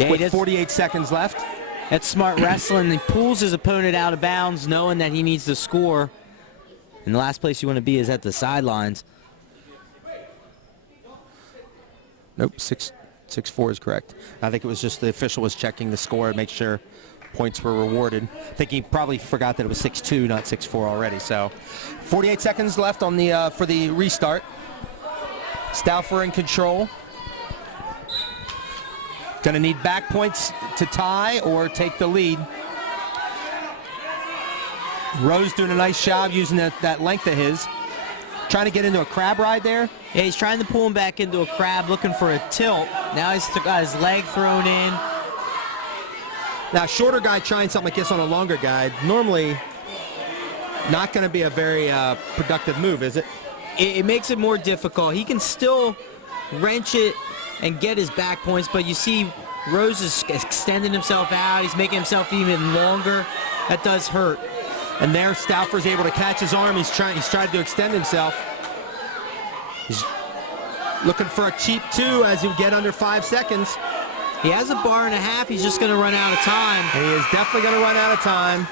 Yeah, with 48 seconds left. That's smart wrestling. He pulls his opponent out of bounds knowing that he needs to score. And the last place you want to be is at the sidelines. Nope, 6-4 is correct. I think it was just the official was checking the score to make sure points were rewarded. I think he probably forgot that it was 6-2, not 6-4 already. So 48 seconds left on the for the restart. Stauffer in control. Going to need back points to tie or take the lead. Rose doing a nice job using that length of his. Trying to get into a crab ride there. Yeah, he's trying to pull him back into a crab, looking for a tilt. Now he's got his leg thrown in. Now, shorter guy trying something like this on a longer guy, normally not going to be a very productive move, is it? It makes it more difficult. He can still wrench it and get his back points, but you see Rose is extending himself out. He's making himself even longer. That does hurt. And there, Stauffer's able to catch his arm. He's tried to extend himself. He's looking for a cheap 2 as he would get under 5 seconds. He has a bar and a half. He's just going to run out of time. And he is definitely going to run out of time.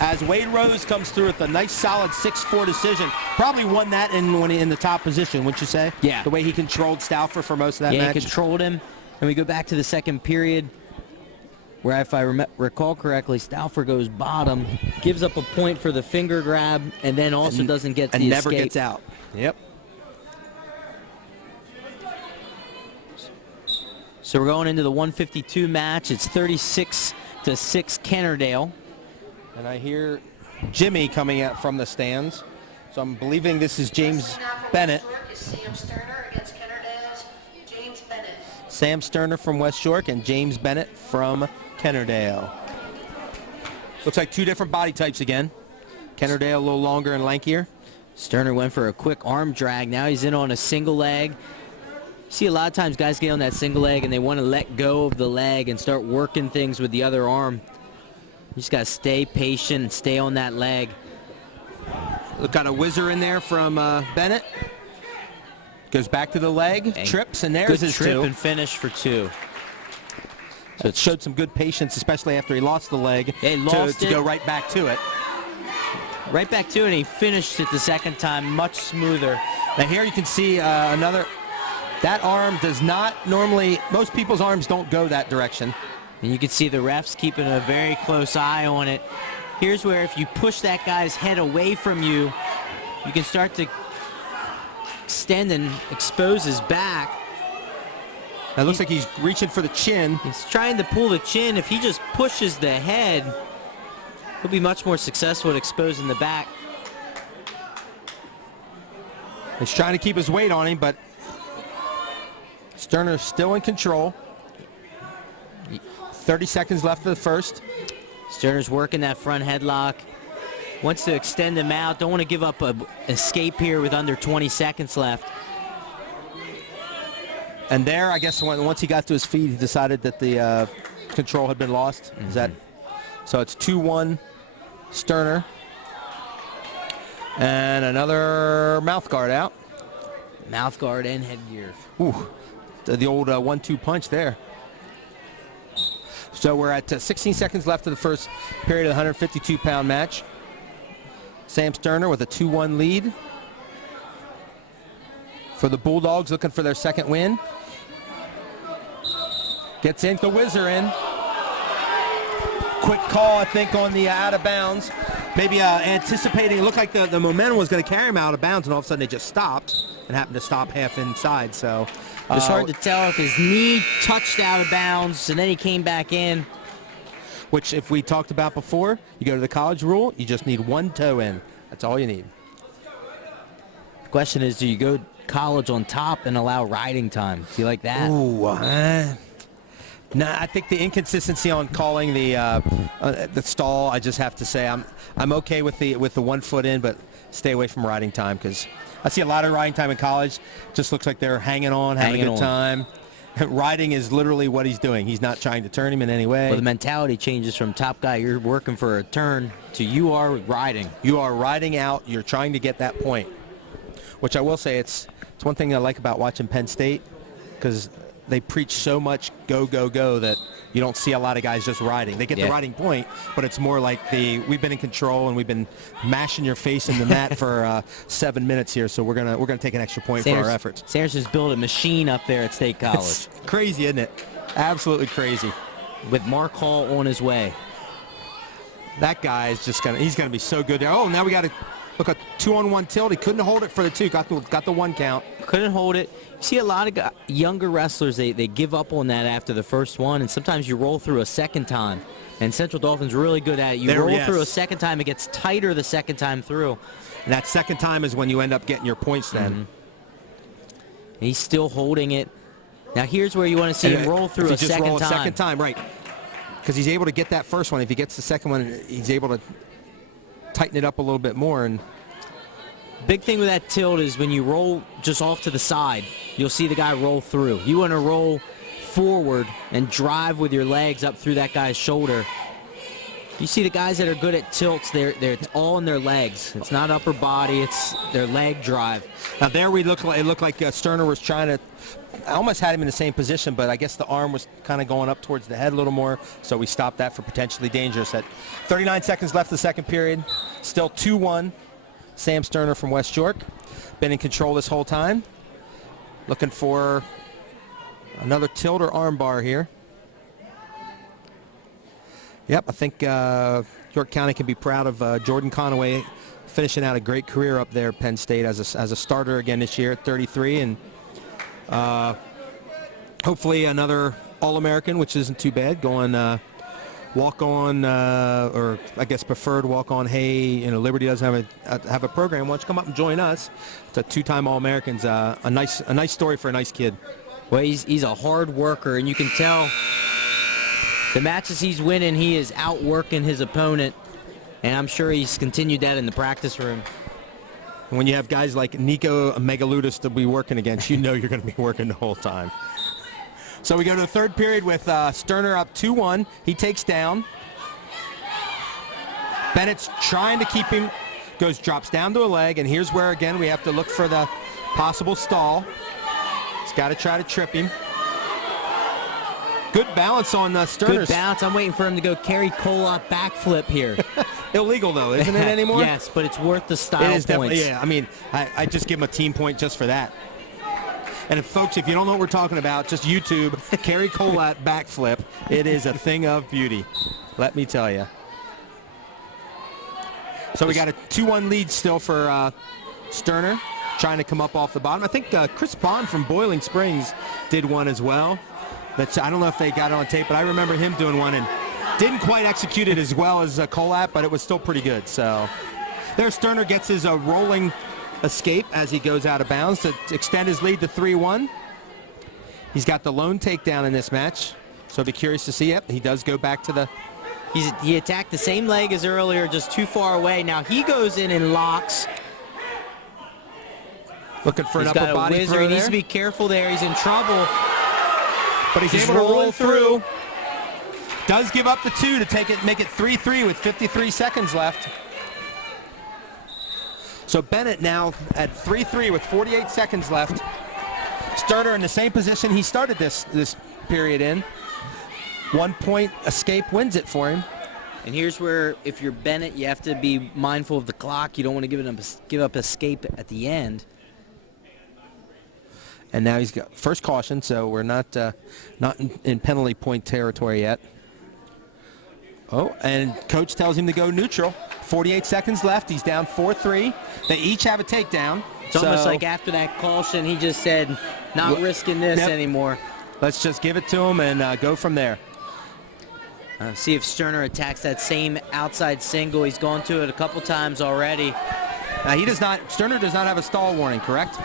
As Wade Rose comes through with a nice solid 6-4 decision. Probably won that when in the top position, wouldn't you say? Yeah. The way he controlled Stauffer for most of that match. Yeah, he controlled him. And we go back to the second period, where if I recall correctly, Stauffer goes bottom, gives up a point for the finger grab, and then also doesn't get the escape. And never gets out. Yep. So we're going into the 152 match. It's 36-6 Kennard-Dale. And I hear Jimmy coming out from the stands. So I'm believing this is James Bennett. Sam Sterner against Kennard-Dale's James Bennett. Sam Sterner from West York and James Bennett from Kennard-Dale. Looks like two different body types again. Kennard-Dale a little longer and lankier. Sterner went for a quick arm drag. Now he's in on a single leg. See, a lot of times guys get on that single leg and they want to let go of the leg and start working things with the other arm. You just got to stay patient and stay on that leg. Look, got a whizzer in there from Bennett. Goes back to the leg, and trips, and there's his trip 2. and finish for 2. So it showed some good patience, especially after he lost the leg, yeah, he lost to go right back to it. Right back to it, and he finished it the second time much smoother. Now here you can see another. That arm does not normally, most people's arms don't go that direction. And you can see the refs keeping a very close eye on it. Here's where if you push that guy's head away from you, you can start to extend and expose his back. It looks like he's reaching for the chin. He's trying to pull the chin. If he just pushes the head, he'll be much more successful at exposing the back. He's trying to keep his weight on him, but Sterner's still in control. 30 seconds left of the first. Sterner's working that front headlock. Wants to extend him out. Don't want to give up an escape here with under 20 seconds left. And there, I guess, once he got to his feet, he decided that the control had been lost. Is that? So it's 2-1 Sterner. And another mouth guard out. Mouth guard and headgear. Ooh, the old 1-2 punch there. So we're at 16 seconds left of the first period of the 152-pound match. Sam Sterner with a 2-1 lead for the Bulldogs, looking for their second win. Gets in, the whizzer in. Quick call, I think, on the out of bounds. Maybe anticipating, it looked like the momentum was going to carry him out of bounds, and all of a sudden they just stopped and happened to stop half inside. So it's hard to tell if his knee touched out of bounds, and then he came back in. which if we talked about before, you go to the college rule, you just need one toe in. That's all you need. The question is, do you go college on top and allow riding time? Do you like that? Ooh, no, I think the inconsistency on calling the stall, I just have to say I'm okay with the 1 foot in, but stay away from riding time, because I see a lot of riding time in college. Just looks like they're hanging on, having a good time. Riding is literally what he's doing. He's not trying to turn him in any way. Well, the mentality changes from top guy, you're working for a turn, to you are riding. You are riding out. You're trying to get that point, which I will say it's one thing I like about watching Penn State, because they preach so much go, go, go that you don't see a lot of guys just riding. They get the riding point, but it's more like we've been in control and we've been mashing your face in the mat for 7 minutes here, so we're gonna take an extra point for our efforts. Sanders has built a machine up there at State College. It's crazy, isn't it? Absolutely crazy. With Mark Hall on his way. That guy is he's gonna be so good there. Oh, now we got to look a 2-on-1 tilt. He couldn't hold it for the 2. Got the 1 count. Couldn't hold it. You see a lot of younger wrestlers, they give up on that after the first one, and sometimes you roll through a second time. And Central Dauphin's really good at it. You roll through a second time, it gets tighter the second time through. And that second time is when you end up getting your points then. And he's still holding it. Now here's where you want to see him roll through a second time. Second time, right. Because he's able to get that first one. If he gets the second one, he's able to tighten it up a little bit more. And big thing with that tilt is when you roll just off to the side, you'll see the guy roll through. You want to roll forward and drive with your legs up through that guy's shoulder. You see the guys that are good at tilts, it's all in their legs. It's not upper body, it's their leg drive. Now there it looked like Sterner was trying to, I almost had him in the same position, but I guess the arm was kind of going up towards the head a little more, so we stopped that for potentially dangerous. At 39 seconds left the second period, still 2-1. Sam Sterner from West York, been in control this whole time. Looking for another tilt or arm bar here. Yep, I think York County can be proud of Jordan Conaway finishing out a great career up there at Penn State as a starter again this year at 33, and hopefully another All-American, which isn't too bad, going walk-on, or I guess preferred walk-on. Hey, you know, Liberty doesn't have a program. Why don't you come up and join us? It's a 2-time All-Americans. A nice story for a nice kid. Well, he's a hard worker, and you can tell the matches he's winning, he is outworking his opponent, and I'm sure he's continued that in the practice room. And when you have guys like Nico Megaludis to be working against, you know you're going to be working the whole time. So we go to the third period with Sterner up 2-1. He takes down. Bennett's trying to keep him, drops down to a leg, and here's where, again, we have to look for the possible stall. He's got to try to trip him. Good balance on Sterner. Good balance. I'm waiting for him to go Kerry Colott backflip here. Illegal, though, isn't it anymore? Yes, but it's worth the style points. Definitely, yeah, I mean, I just give him a team point just for that. And folks, if you don't know what we're talking about, just YouTube Kerry Colott backflip. It is a thing of beauty, let me tell you. So we got a 2-1 lead still for Sterner, trying to come up off the bottom. I think Chris Bond from Boiling Springs did one as well. I don't know if they got it on tape, but I remember him doing one and didn't quite execute it as well as Colott, but it was still pretty good. So there Sterner gets his rolling escape as he goes out of bounds to extend his lead to 3-1. He's got the lone takedown in this match, so I'll be curious to see it. He does go back to the... He attacked the same leg as earlier, just too far away. Now he goes in and locks. Looking for an upper body throw there. He needs to be careful there. He's in trouble. But he's able to roll through. Does give up the 2 to make it 3-3 with 53 seconds left. So Bennett now at 3-3 with 48 seconds left. Sterner in the same position he started this period in. 1 point escape wins it for him. And here's where, if you're Bennett, you have to be mindful of the clock. You don't want to give up escape at the end. And now he's got first caution, so we're not in penalty point territory yet. Oh, and coach tells him to go neutral. 48 seconds left. He's down 4-3. They each have a takedown. It's almost like after that caution, he just said, not risking this anymore. Let's just give it to him and go from there. See if Sterner attacks that same outside single. He's gone to it a couple times already. Now Sterner does not have a stall warning, correct?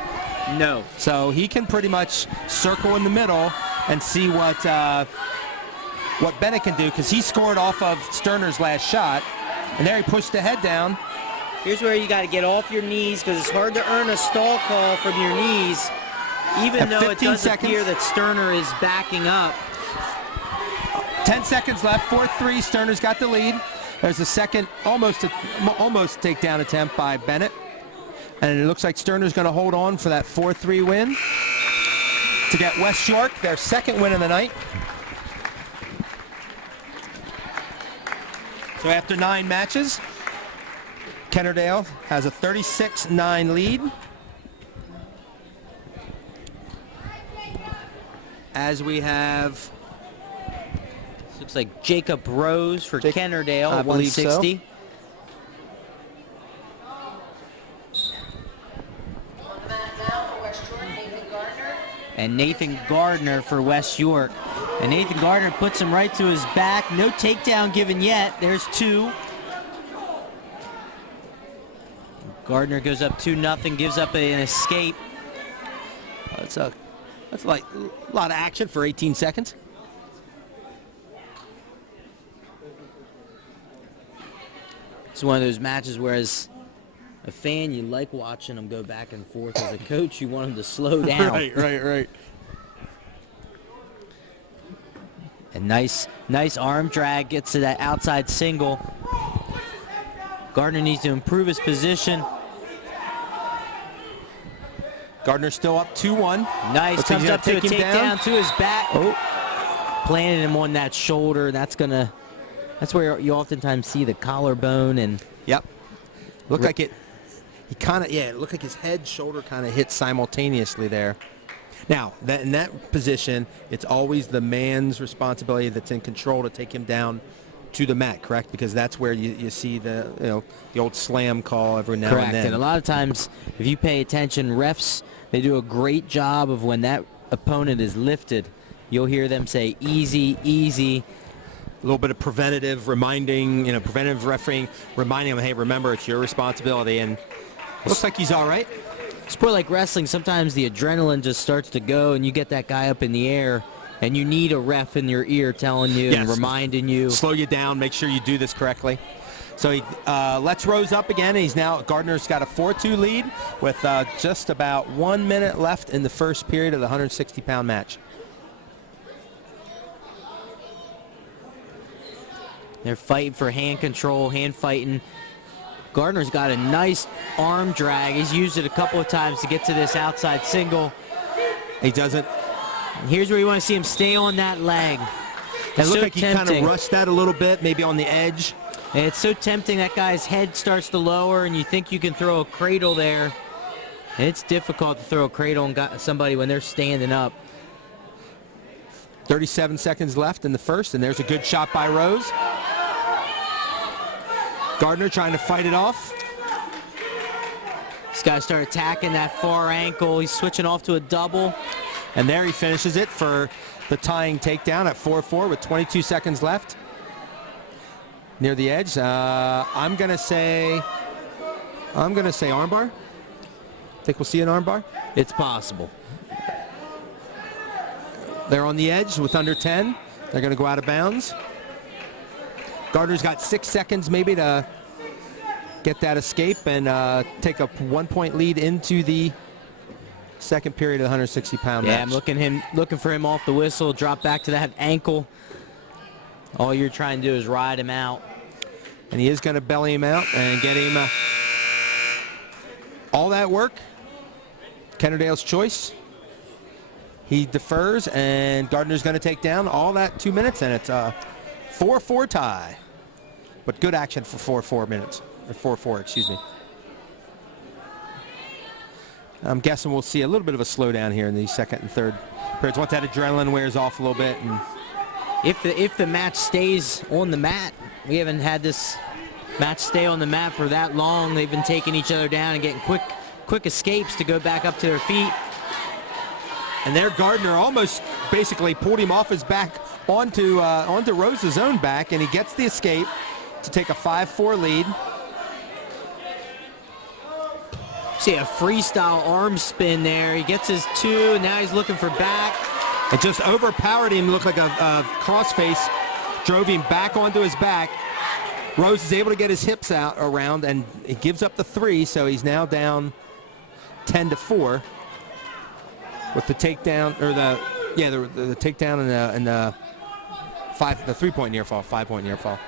No. So he can pretty much circle in the middle and see what Bennett can do, because he scored off of Sterner's last shot, and there he pushed the head down. Here's where you got to get off your knees, because it's hard to earn a stall call from your knees, even though it does appear that Sterner is backing up. 10 seconds left, 4-3, Sterner's got the lead. There's a second almost takedown attempt by Bennett. And it looks like Sterner's going to hold on for that 4-3 win to get West York their second win of the night. So after 9 matches, Kennard-Dale has a 36-9 lead. As we have... Looks like Jacob Rose for Kennard-Dale, I believe 160. So. On the mat now for West York, Nathan Gardner. And Nathan Gardner for West York. And Nathan Gardner puts him right to his back. No takedown given yet. There's 2. Gardner goes up 2-0, gives up an escape. That's like a lot of action for 18 seconds. It's one of those matches where, as a fan, you like watching them go back and forth. As a coach, you want them to slow down. Right. And nice arm drag, gets to that outside single. Gardner needs to improve his position. Gardner still up 2-1. Nice, Looks like comes he's up to gonna a take him down. takedown to his back. Oh, planted him on that shoulder. That's where you oftentimes see the collarbone. And Yep. Looked like it. It looked like his head, shoulder kind of hit simultaneously there. Now, in that position, it's always the man's responsibility that's in control to take him down to the mat, correct? Because that's where you see the old slam call every now correct. and then. And a lot of times, if you pay attention, refs, they do a great job of when that opponent is lifted, you'll hear them say, easy, easy. A little bit of preventative refereeing, reminding him, hey, remember, it's your responsibility. And looks like he's all right. Sport like wrestling, sometimes the adrenaline just starts to go, and you get that guy up in the air, and you need a ref in your ear telling you and reminding you. Slow you down, make sure you do this correctly. So he lets Rose up again. Gardner's got a 4-2 lead with just about 1 minute left in the first period of the 160-pound match. They're fighting for hand control, hand fighting. Gardner's got a nice arm drag. He's used it a couple of times to get to this outside single. He doesn't. And here's where you want to see him stay on that leg. It looked like he kind of rushed that a little bit, maybe on the edge. And it's so tempting. That guy's head starts to lower, and you think you can throw a cradle there. And it's difficult to throw a cradle on somebody when they're standing up. 37 seconds left in the first, and there's a good shot by Rose. Gardner trying to fight it off. This guy started attacking that far ankle. He's switching off to a double. And there he finishes it for the tying takedown at 4-4 with 22 seconds left. Near the edge. I'm gonna say armbar. Think we'll see an armbar? It's possible. They're on the edge with under 10. They're gonna go out of bounds. Gardner's got 6 seconds maybe to get that escape and take a 1-point lead into the second period of the 160-pound match. Yeah, I'm looking for him off the whistle, drop back to that ankle. All you're trying to do is ride him out. And he is going to belly him out and get him all that work. Kennard-Dale's choice. He defers, and Gardner's going to take down all that 2 minutes, and it's a 4-4 tie. But good action for 4 minutes, or 4-4, excuse me. I'm guessing we'll see a little bit of a slowdown here in the second and third periods once that adrenaline wears off a little bit. And if the match stays on the mat, we haven't had this match stay on the mat for that long. They've been taking each other down and getting quick escapes to go back up to their feet. And there Gardner almost basically pulled him off his back onto Rose's own back, and he gets the escape to take a 5-4 lead. See a freestyle arm spin there. He gets his 2, and now he's looking for back. It just overpowered him, looked like a crossface, drove him back onto his back. Rose is able to get his hips out around, and he gives up the 3, so he's now down 10-4 with the takedown, or the takedown and the 3-point near fall, 5-point near fall.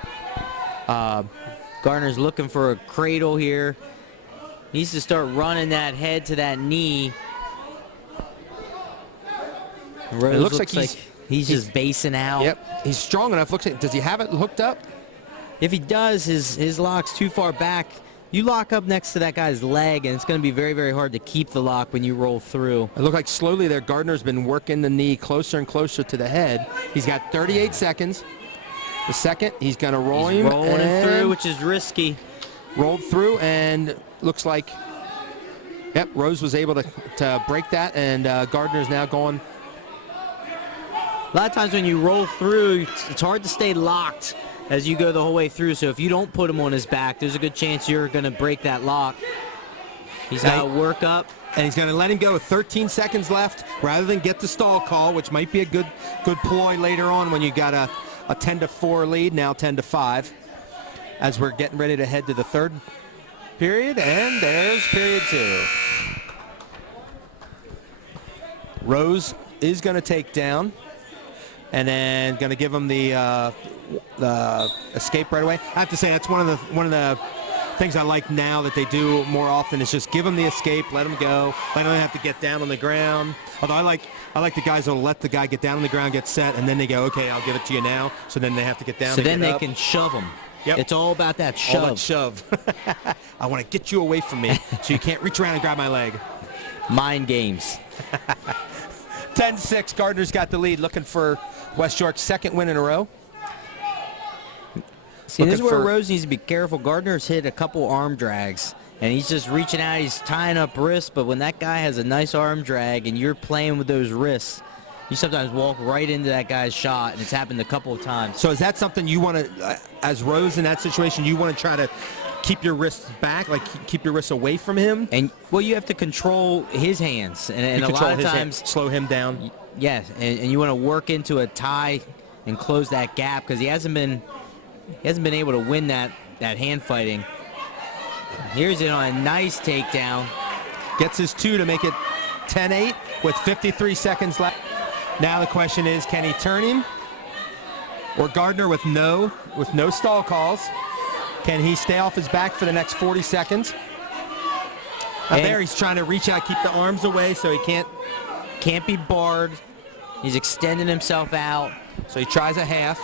Gardner's looking for a cradle here. Needs to start running that head to that knee. Rose it looks like he's just basing out. Yep, he's strong enough. Looks like, does he have it hooked up? If he does, his lock's too far back. You lock up next to that guy's leg, and it's going to be very, very hard to keep the lock when you roll through. It looked like slowly there Gardner's been working the knee closer and closer to the head. He's got 38 seconds. The second, he's going to roll him. Rolling him through, which is risky. Rolled through, and looks like, yep, Rose was able to break that, and Gardner's now going. A lot of times when you roll through, it's hard to stay locked as you go the whole way through. So if you don't put him on his back, there's a good chance you're going to break that lock. He's got to work up. And he's going to let him go with 13 seconds left rather than get the stall call, which might be a good ploy later on when you got a 10-4 lead, now 10-5. As we're getting ready to head to the third period, and there's period 2. Rose is going to take down, and then going to give him the escape right away. I have to say that's one of the things I like now that they do more often is just give them the escape, let them go, let them have to get down on the ground. Although I like the guys that'll let the guy get down on the ground, get set, and then they go, okay, I'll give it to you now. So then they have to get down. So then they can shove them. Yep. It's all about that shove. All that shove. I want to get you away from me so you can't reach around and grab my leg. Mind games. 10-6, Gardner's got the lead, looking for West York's second win in a row. See, this is where Rose needs to be careful. Gardner's hit a couple arm drags, and he's just reaching out. He's tying up wrists, but when that guy has a nice arm drag and you're playing with those wrists, you sometimes walk right into that guy's shot, and it's happened a couple of times. So is that something you want to, as Rose in that situation, you want to try to keep your wrists back, like keep your wrists away from him? And, well, you have to control his hands, and a lot of times slow him down. Yes, and you want to work into a tie and close that gap because he hasn't been able to win that hand fighting. Here's it on a nice takedown. Gets his 2 to make it 10-8 with 53 seconds left. Now the question is, can he turn him? Or Gardner with no stall calls. Can he stay off his back for the next 40 seconds? There he's trying to reach out, keep the arms away so he can't be barred. He's extending himself out. So he tries a half.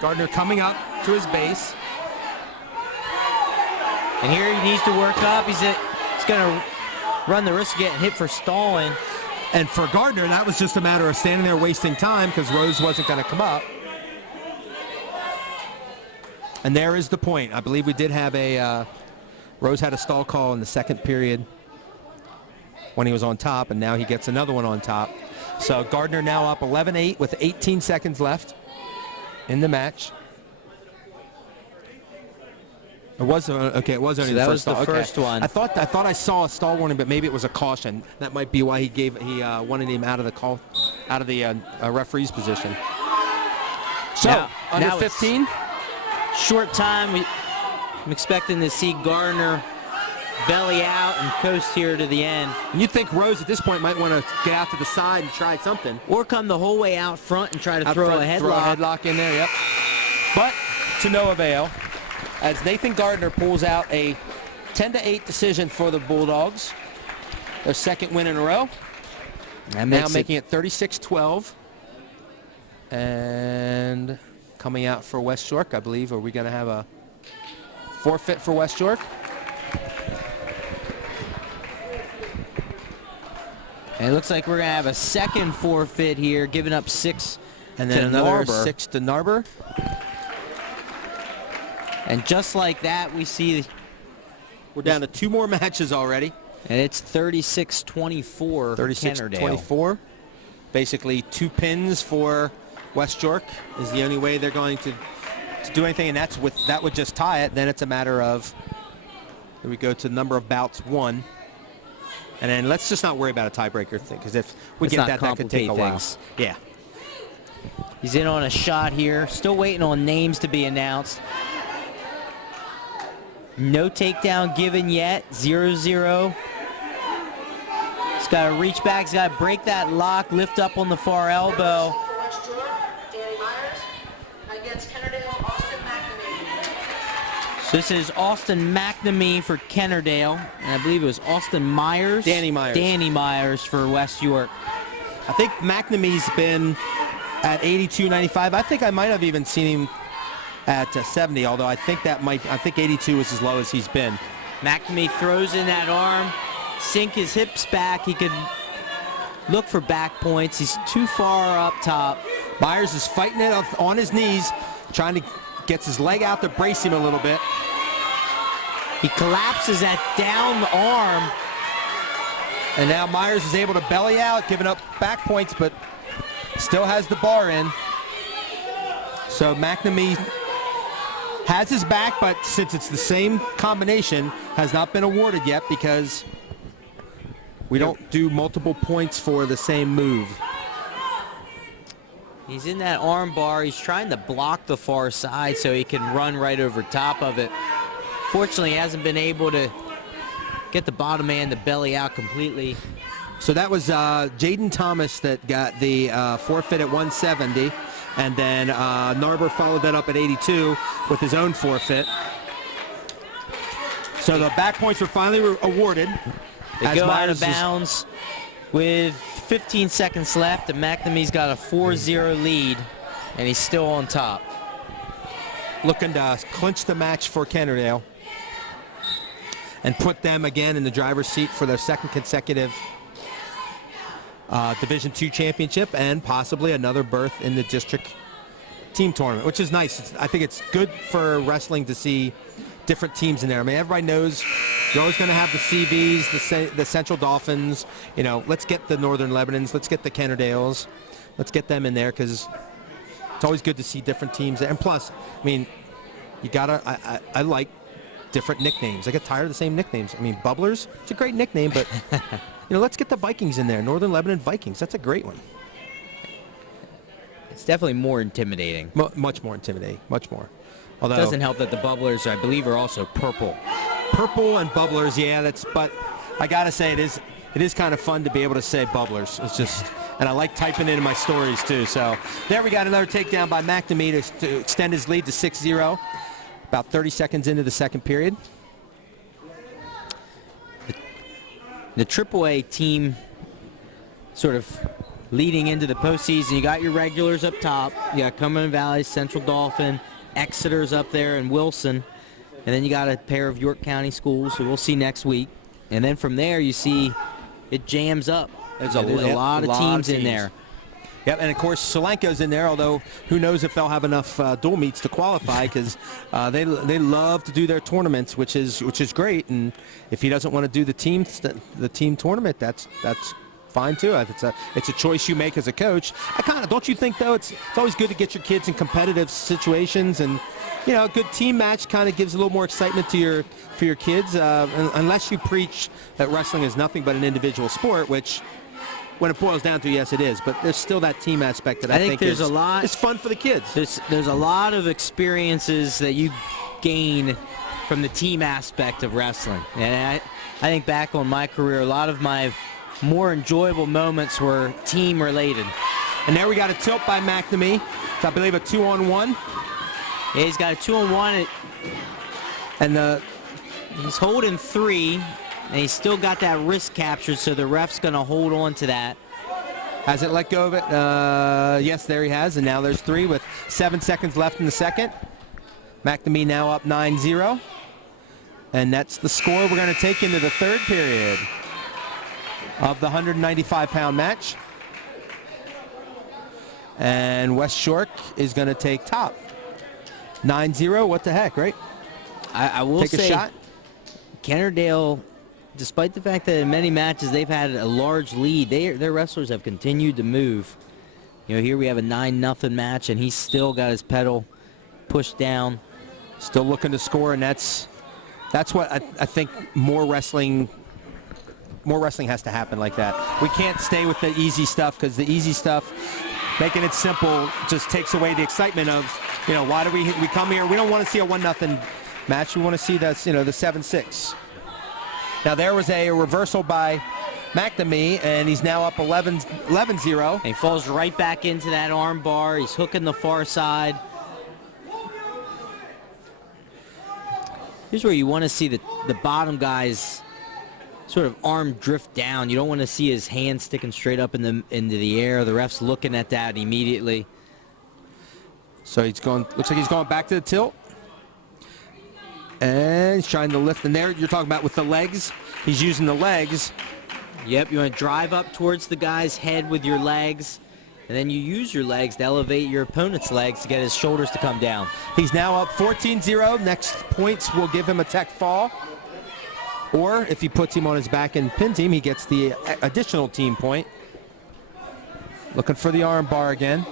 Gardner coming up to his base. And here he needs to work up. He's going to run the risk of getting hit for stalling. And for Gardner, that was just a matter of standing there wasting time because Rose wasn't going to come up. And there is the point. I believe we did have Rose had a stall call in the second period when he was on top, and now he gets another one on top. So Gardner now up 11-8 with 18 seconds left in the match. It was okay. It was only so the first. That was the first one. I thought I saw a stall warning, but maybe it was a caution. That might be why he wanted him out of the referee's position. So under 15. Short time. I'm expecting to see Gardner belly out and coast here to the end. And you think Rose at this point might want to get out to the side and try something, or come the whole way out front and try to throw a headlock. Throw a headlock in there. Yep. But to no avail, as Nathan Gardner pulls out a 10-8 decision for the Bulldogs, their second win in a row. Now making it 36-12. And coming out for West York, I believe. Are we going to have a forfeit for West York? And it looks like we're going to have a second forfeit here, giving up 6 and then another Narber. 6 to Narber. And just like that, we see we're down to 2 more matches already. And it's 36-24 Kennard-Dale. 36-24. Basically 2 pins for West York is the only way they're going to do anything, and that would just tie it. Then it's a matter of, here we go to number of bouts 1. And then let's just not worry about a tiebreaker thing, because if we get that could take a while. Yeah. He's in on a shot here. Still waiting on names to be announced. No takedown given yet. 0-0. He's got to reach back. He's got to break that lock, lift up on the far elbow. For West York, Danny Myers against Kennard-Dale, Austin McNamee. So this is Austin McNamee for Kennard-Dale, and I believe it was Austin Myers. Danny Myers. Danny Myers for West York. I think McNamee's been at 82.95. I think I might have even seen him at 70, although I think 82 is as low as he's been. McNamee throws in that arm, sink his hips back. He could look for back points. He's too far up top. Myers is fighting it on his knees, trying to get his leg out to brace him a little bit. He collapses that down the arm. And now Myers is able to belly out, giving up back points, but still has the bar in. So McNamee has his back, but since it's the same combination, has not been awarded yet because we don't do multiple points for the same move. He's in that arm bar. He's trying to block the far side so he can run right over top of it. Fortunately, he hasn't been able to get the bottom man to belly out completely. So that was Jaden Thomas that got the forfeit at 170, and then Narber followed that up at 82 with his own forfeit. So the back points were finally awarded. They go out of bounds with 15 seconds left, and McNamee's got a 4-0 lead, and he's still on top. Looking to clinch the match for Kennard-Dale and put them again in the driver's seat for their second consecutive Division II championship and possibly another berth in the district team tournament, which is nice. I think it's good for wrestling to see different teams in there. I mean, everybody knows you're always going to have the CVs, the Central Dolphins. You know, let's get the Northern Lebanons, let's get the Kennard-Dales, let's get them in there because it's always good to see different teams. And plus, I mean, you gotta. I like different nicknames. I get tired of the same nicknames. I mean, Bubblers, it's a great nickname, but you know, let's get the Vikings in there. Northern Lebanon Vikings. That's a great one. It's definitely more intimidating. Much more intimidating. Much more. Although it doesn't help that the Bubblers, I believe, are also purple. Purple and Bubblers, yeah. But I gotta say, it is kind of fun to be able to say Bubblers. It's just, and I like typing it in my stories too. So there we got another takedown by McNamee to extend his lead to 6-0. About 30 seconds into the second period. The AAA team sort of leading into the postseason. You got your regulars up top. You got Cumberland Valley, Central Dauphin, Exeter's up there, and Wilson. And then you got a pair of York County schools, who we'll see next week. And then from there, you see it jams up. There's a lot of teams in there. Yep, and of course Solanco's in there, although who knows if they'll have enough dual meets to qualify because they love to do their tournaments, which is great. And if he doesn't want to do the team tournament, that's fine too. It's a choice you make as a coach. Don't you think though it's always good to get your kids in competitive situations, and you know, a good team match kind of gives a little more excitement for your kids, unless you preach that wrestling is nothing but an individual sport, which when it boils down to, yes, it is. But there's still that team aspect that I think there's a lot. It's fun for the kids. There's a lot of experiences that you gain from the team aspect of wrestling. And I think back on my career, a lot of my more enjoyable moments were team related. And there we got a tilt by McNamee. It's, I believe, a 2-on-1. Yeah, he's got a 2-on-1. And he's holding 3. And he's still got that wrist captured, so the ref's going to hold on to that. Hasn't let go of it. Yes, there he has. And now there's 3 with 7 seconds left in the second. McNamee now up 9-0. And that's the score we're going to take into the third period of the 195-pound match. And West York is going to take top. 9-0, what the heck, right? I will take say, a shot. Kennard-Dale despite the fact that in many matches they've had a large lead, their wrestlers have continued to move. You know, here we have a 9-0 match, and he's still got his pedal pushed down. Still looking to score, and that's what I think more wrestling has to happen like that. We can't stay with the easy stuff, because the easy stuff, making it simple, just takes away the excitement of, you know, why do we come here? We don't want to see a 1-0 match. We want to see that, you know, the 7-6. Now there was a reversal by McNamee, and he's now up 11-0. And he falls right back into that arm bar. He's hooking the far side. Here's where you want to see the bottom guy's sort of arm drift down. You don't want to see his hand sticking straight up into the air. The ref's looking at that immediately. So he's going. Looks like he's going back to the tilt, and he's trying to lift. And there, you're talking about with the legs. He's using the legs. Yep, you want to drive up towards the guy's head with your legs, and then you use your legs to elevate your opponent's legs to get his shoulders to come down. He's now up 14-0. Next points will give him a tech fall. Or if he puts him on his back and pins him, he gets the additional team point. Looking for the arm bar again.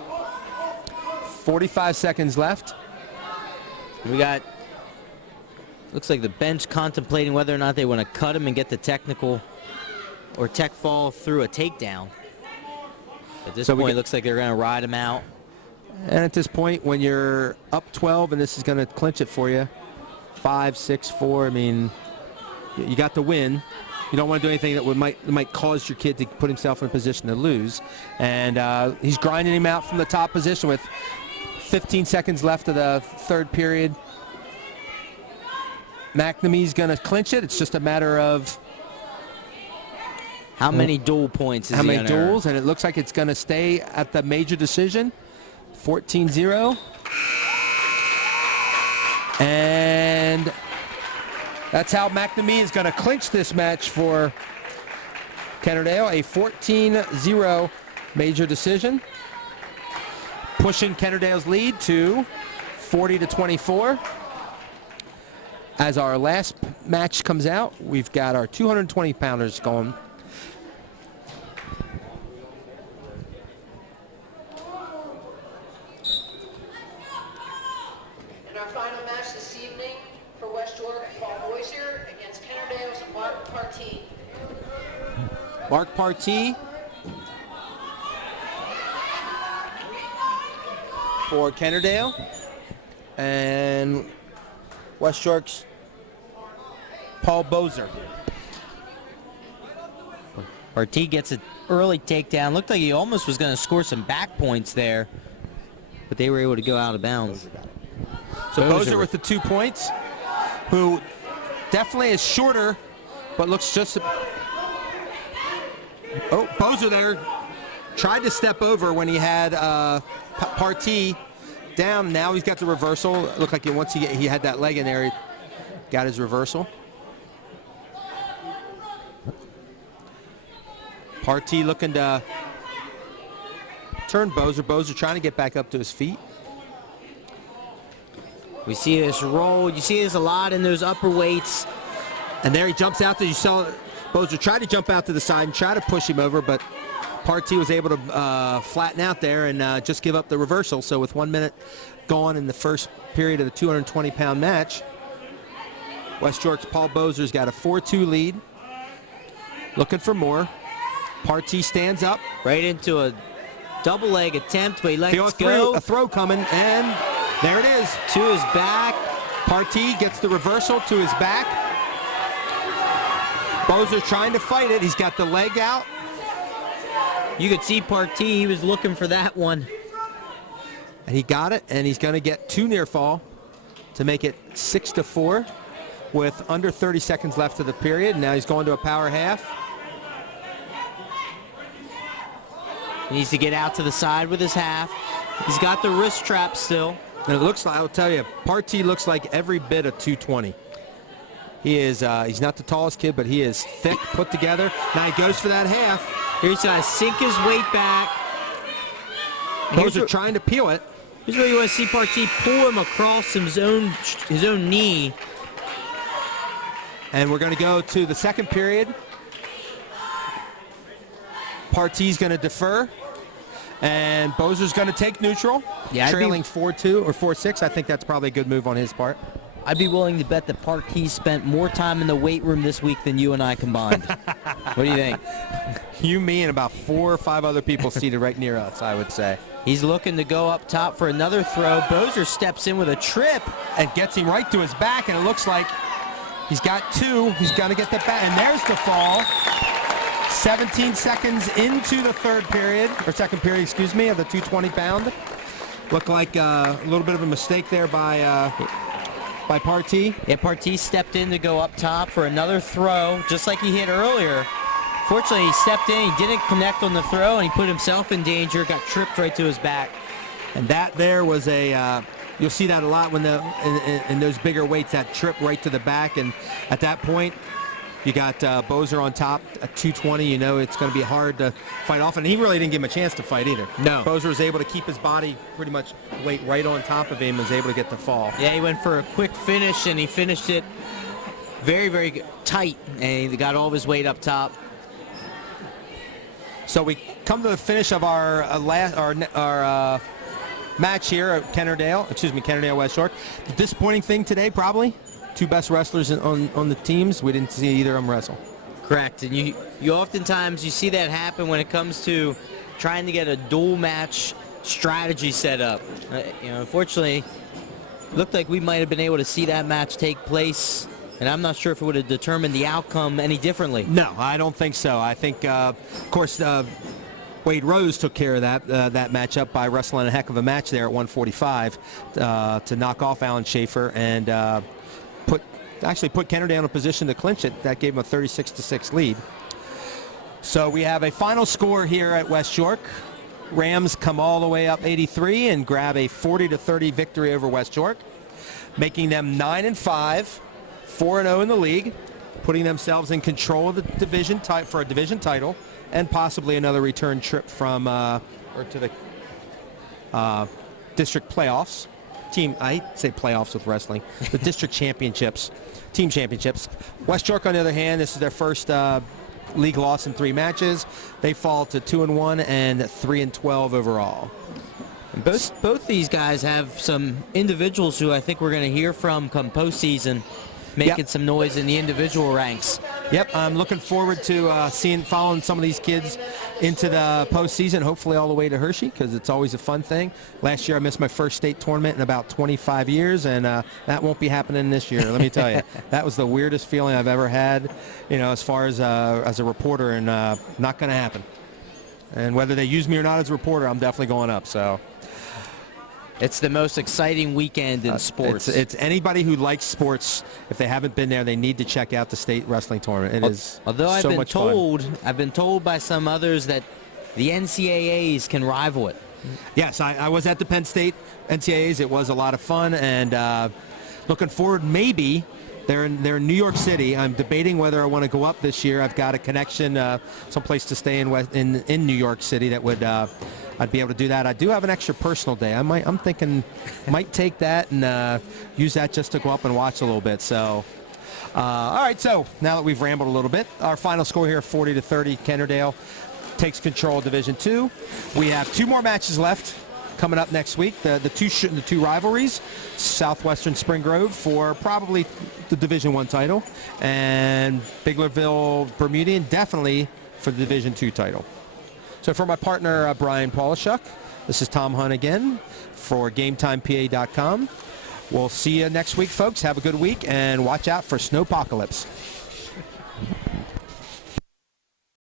45 seconds left. We got, looks like the bench contemplating whether or not they want to cut him and get the technical or tech fall through a takedown. At this point, it looks like they're going to ride him out. And at this point, when you're up 12 and this is going to clinch it for you, 5, 6, 4, I mean, you got the win. You don't want to do anything that might cause your kid to put himself in a position to lose. And he's grinding him out from the top position with 15 seconds left of the third period. McNamee's going to clinch it. It's just a matter of how many duel points is how he many gonna earn? duels, and it looks like it's going to stay at the major decision. 14-0. And that's how McNamee is going to clinch this match for Kennard-Dale. A 14-0 major decision, pushing Kennard-Dale's lead to 40-24. As our last match comes out, we've got our 220-pounders going. And our final match this evening for West York, Paul Boisier against Kennard-Dale's Mark Partee. Mark Partee for Kennard-Dale, and West York's Paul Boisier. Partee gets an early takedown. Looked like he almost was going to score some back points there, but they were able to go out of bounds. So Boisier with the 2 points, who definitely is shorter, but looks just... Oh, Boisier there tried to step over when he had Partee down. Now he's got the reversal. It looked like once he had that leg in there, he got his reversal. Partee looking to turn Boisier. Boisier trying to get back up to his feet. We see this roll. You see this a lot in those upper weights. And there he jumps out there. You saw Boisier tried to jump out to the side and try to push him over, but Partee was able to flatten out there and just give up the reversal. So with 1 minute gone in the first period of the 220-pound match, West York's Paul Boisier's got a 4-2 lead. Looking for more. Partee stands up. Right into a double leg attempt, but he lets go. go. A throw coming, and there it is. To his back. Partee gets the reversal to his back. Boisier trying to fight it. He's got the leg out. You could see Partee, he was looking for that one. And he got it, and he's going to get 2 near fall to make it 6-4 with under 30 seconds left of the period. Now he's going to a power half. He needs to get out to the side with his half. He's got the wrist trap still. And it looks like, I'll tell you, Partee looks like every bit of 220. He is, he's not the tallest kid, but he is thick, put together. Now he goes for that half. Here he's going to sink his weight back. Boisier trying to peel it. Here's where you want to see Partee pull him across his own knee. And we're going to go to the second period. Partee's going to defer. And Bozer's going to take neutral, trailing 4-2 or 4-6. I think that's probably a good move on his part. I'd be willing to bet that Partee spent more time in the weight room this week than you and I combined. What do you think? You, me, and about 4 or 5 other people seated right near us, I would say. He's looking to go up top for another throw. Bozer steps in with a trip. And gets him right to his back, and it looks like he's got 2. He's got to get the back, and there's the fall. 17 seconds into the second period, of the 220-pound. Looked like a little bit of a mistake there by Partee. Yeah, Partee stepped in to go up top for another throw, just like he hit earlier. Fortunately, he stepped in, he didn't connect on the throw, and he put himself in danger, got tripped right to his back. And that there was you'll see that a lot when in those bigger weights, that trip right to the back. And at that point, you got Bozer on top at 220. You know it's going to be hard to fight off. And he really didn't give him a chance to fight either. No. Bozer was able to keep his body pretty much weight right on top of him and was able to get the fall. Yeah, he went for a quick finish, and he finished it very, very tight. And he got all of his weight up top. So we come to the finish of our match here at Kennard-Dale, West York. The disappointing thing today, probably, 2 best wrestlers on the teams. We didn't see either of them wrestle. Correct, and you oftentimes you see that happen when it comes to trying to get a dual match strategy set up. Unfortunately, it looked like we might have been able to see that match take place, and I'm not sure if it would have determined the outcome any differently. No, I don't think so. I think, of course, Wade Rose took care of that matchup by wrestling a heck of a match there at 145 to knock off Alan Schaefer and put Kennard-Dale in a position to clinch it. That gave him a 36-6 lead. So we have a final score here at West York. Rams come all the way up 83 and grab a 40-30 victory over West York, making them 9-5, 4-0 in the league, putting themselves in control of the division for a division title and possibly another return trip from to the district playoffs. I say playoffs with wrestling. The district championships, team championships. West York, on the other hand, this is their first league loss in 3 matches. They fall to 2-1 and 3-12 overall. And both these guys have some individuals who I think we're going to hear from come postseason, making some noise in the individual ranks. Yep, I'm looking forward to following some of these kids into the postseason, hopefully all the way to Hershey, because it's always a fun thing. Last year I missed my first state tournament in about 25 years, and that won't be happening this year, let me tell you. That was the weirdest feeling I've ever had, as far as a reporter, and not going to happen. And whether they use me or not as a reporter, I'm definitely going up, so. It's the most exciting weekend in sports. It's anybody who likes sports. If they haven't been there, they need to check out the state wrestling tournament. It is Although so much fun. I've been told by some others that the NCAAs can rival it. Yes, I was at the Penn State NCAAs. It was a lot of fun, and looking forward. Maybe they're in New York City. I'm debating whether I want to go up this year. I've got a connection, someplace to stay in New York City that would. I'd be able to do that. I do have an extra personal day. I'm thinking might take that and use that just to go up and watch a little bit. So, all right. So now that we've rambled a little bit, our final score here, 40-30, Kennard-Dale takes control of Division II. We have 2 more matches left coming up next week. The two rivalries, Southwestern Spring Grove for probably the Division I title, and Biglerville Bermudian definitely for the Division II title. So for my partner, Brian Polishuk, this is Tom Hunt again for GameTimePA.com. We'll see you next week, folks. Have a good week, and watch out for Snowpocalypse.